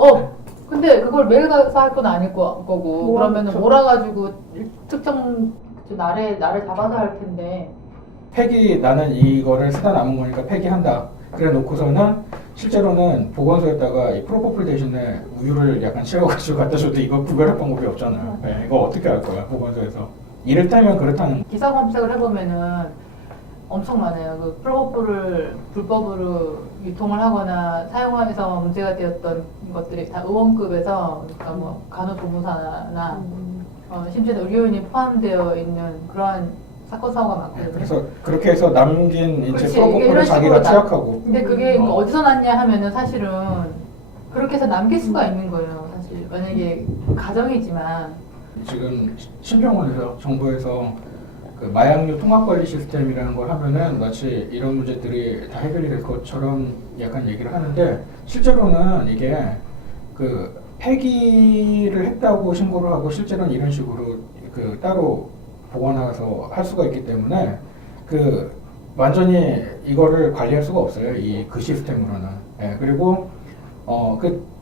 근데 그걸 매일 가서 할 건 아닐 거고 그러면은 몰아가지고 특정 날을 잡아서 할 텐데 나는 이거를 쓰다 남은 거니까 폐기한다. 그래 놓고서는 실제로는 보건소에다가 이 프로포폴 대신에 우유를 약간 채워가지고 갖다 줘도 이거 구별할 방법이 없잖아요. 네, 이거 어떻게 할 거야 보건소에서. 이를테면 그렇다는. 기사 검색을 해보면은 엄청 많아요. 그 프로포폴을 불법으로 유통을 하거나 사용하면서 문제가 되었던 것들이 다 의원급에서 그러니까 뭐 간호조무사나 심지어 의료인이 포함되어 있는 그러한 사건 사고가 많거든요. 그래서 그렇게 해서 남긴 이제 그렇지, 프로포폴을 이런 자기가 식으로 투약하고. 근데 그게 어디서 났냐 하면은 사실은 그렇게 해서 남길 수가 있는 거예요. 사실 만약에 가정이지만 지금 신병원에서 정부에서 그 마약류 통합관리 시스템이라는 걸 하면은 마치 이런 문제들이 다 해결이 될 것처럼 약간 얘기를 하는데 실제로는 이게 폐기를 했다고 신고를 하고 실제로는 이런 식으로 따로 보관해서 할 수가 있기 때문에 완전히 이거를 관리할 수가 없어요. 그 시스템으로는. 예, 그리고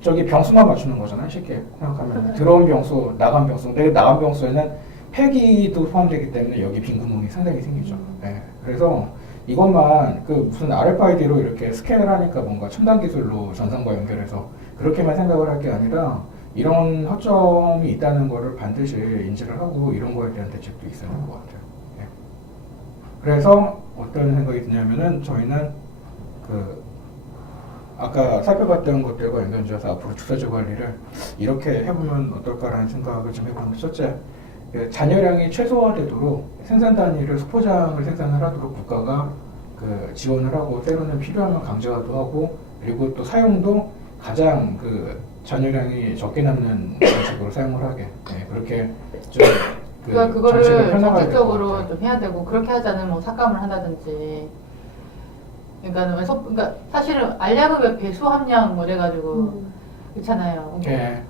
저기 병수만 맞추는 거잖아요. 쉽게 생각하면 들어온 병수, 나간 병수. 근데 나간 병수에는 폐기도 포함되기 때문에 여기 빈 구멍이 상당히 생기죠. 예, 그래서 이것만 무슨 RFID로 이렇게 스캔을 하니까 뭔가 첨단 기술로 전산과 연결해서 그렇게만 생각을 할 게 아니라 이런 허점이 있다는 거를 반드시 인지를 하고 이런 거에 대한 대책도 있어야 할 것 같아요. 예. 그래서 어떤 생각이 드냐면은 저희는 아까 살펴봤던 것들과 연관지어서 앞으로 주사제 관리를 이렇게 해보면 어떨까라는 생각을 좀 해보는데 첫째, 잔여량이 최소화되도록 생산 단위를 소포장을 생산을 하도록 국가가 지원을 하고 때로는 필요하면 강제화도 하고 그리고 또 사용도 가장 잔여량이 적게 남는 방식으로 사용을 하게 그렇게 좀 그러니까 정책을 그거를 펴나가야 될것 정책적으로 같아요. 좀 해야 되고 그렇게 하자는 뭐 삭감을 한다든지 그러니까 사실은 알약의 배수 함량 뭐 이래가지고 있잖아요. 예.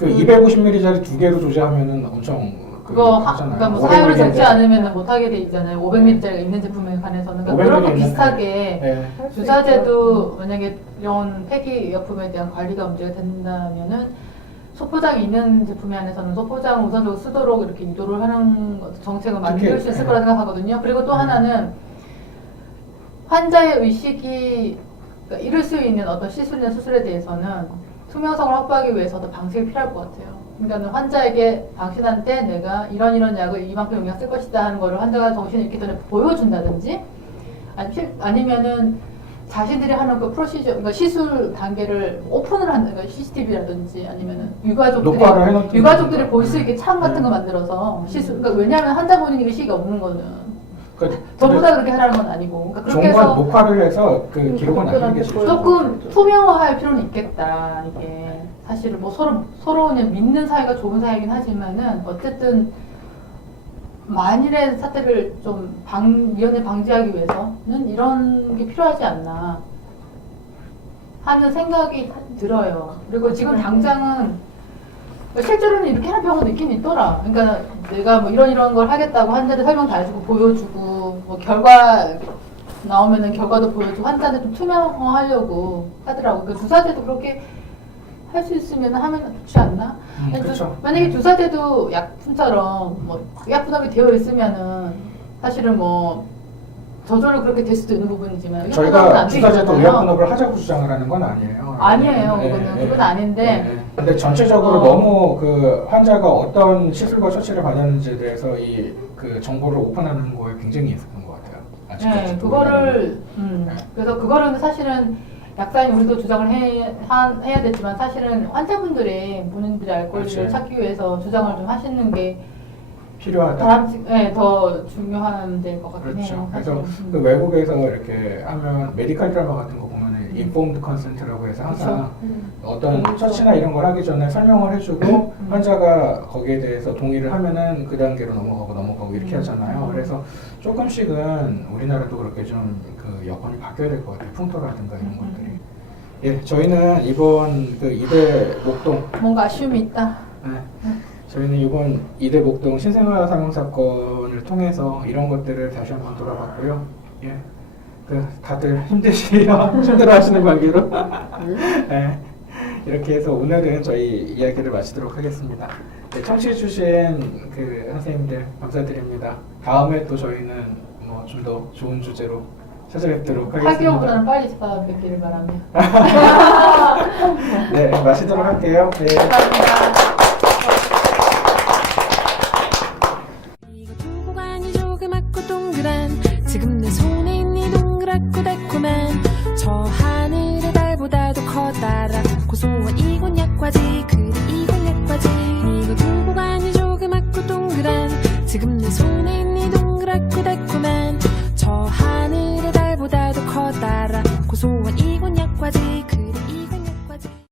250ml짜리 두 개로 조제하면은 엄청 그거 하잖아요. 그러니까 뭐 500ml 사용을 적지 인데. 않으면 못하게 돼 있잖아요. 500ml짜리가 있는 제품에 관해서는 그러니까 그런 거 500ml 비슷하게 예. 주사제도 만약에 이런 폐기 의약품에 대한 관리가 문제가 된다면은 소포장이 있는 제품에 한해서는 소포장을 우선적으로 쓰도록 이렇게 유도를 하는 정책을 만들 수 있을 거라 생각하거든요. 그리고 또 하나는 환자의 의식이 그러니까 잃을 수 있는 어떤 시술이나 수술에 대해서는 투명성을 확보하기 위해서도 방식이 필요할 것 같아요. 그러니까 환자에게 당신한테 내가 이런 약을 이만큼 용량 쓸 것이다 하는 거를 환자가 정신을 잃기 전에 보여준다든지 아니면은 자신들이 하는 그 프로시저, 그러니까 시술 단계를 오픈을 한다, 그러니까 CCTV라든지 아니면은 유가족들이 볼 수 있게 창 같은 거 만들어서 시술, 그러니까 왜냐하면 환자 본인 의식이 없는 거는 전부 다 그렇게 하라는 건 아니고, 그러니까 그렇게 해서 녹화를 해서 기록을 남기는 게 제일 조금 투명화할 필요는 있겠다. 이게 사실은 뭐 서로 그냥 믿는 사이가 좋은 사이긴 하지만은 어쨌든 만일의 사태를 좀 미연에 방지하기 위해서는 이런 게 필요하지 않나 하는 생각이 들어요. 그리고 지금 당장은 실제로는 이렇게 하는 병원도 있긴 있더라. 그러니까 내가 뭐 이런 걸 하겠다고 환자들 설명 다 해주고 보여주고 뭐 결과 나오면은 결과도 보여주고 환자한테 좀 투명화하려고 하더라고. 그러니까 주사제도 그렇게 할 수 있으면 하면 좋지 않나? 그렇죠. 만약에 주사제도 약품처럼 뭐 약분업이 되어 있으면은 사실은 뭐 저절로 그렇게 될 수도 있는 부분이지만 저희가 주사제도 의약분업을 하자고 주장을 하는 건 아니에요. 아니에요. 네, 그건 네, 그건 아닌데 네, 네. 근데 전체적으로 어. 너무 그 환자가 어떤 시술과 처치를 받았는지에 대해서 이 그 정보를 오픈하는 거에 굉장히 있었던 것 같아요. 아직까지. 네, 그거를 네. 그래서 그거는 사실은 약사인 우리도 주장을 해야 됐지만 사실은 환자분들의 본인들의 알 권리를 그렇지. 찾기 위해서 주장을 좀 하시는 게 필요하다. 더 중요한 데일 것 같긴 그렇죠. 해요. 그래서 사실은. 그 외국에서 이렇게 하면 메디컬 드라마 같은 거 보면은 인포음드 컨센트라고 해서 항상 어떤 처치나 이런 걸 하기 전에 설명을 해주고 환자가 거기에 대해서 동의를 하면은 그 단계로 넘어가고 이렇게 하잖아요. 그래서 조금씩은 우리나라도 그렇게 좀 그 여건이 바뀌어야 될 것 같아요. 풍토라든가 이런 것들이. 예, 저희는 이번 그 이대 목동 뭔가 아쉬움이 있다. 네. 저희는 이번 이대 목동 신생아 사망 사건을 통해서 이런 것들을 다시 한번 돌아봤고요. 예. 그 다들 힘들어하시는 관계로 네. 이렇게 해서 오늘은 저희 이야기를 마치도록 하겠습니다. 네, 청취해주신 그 선생님들 감사드립니다. 다음에 또 저희는 뭐 좀 더 좋은 주제로 찾아뵙도록 하겠습니다. 8개월보다는 빨리 찾아뵙기를 바라며. 네, 마치도록 할게요. 네. 감사합니다.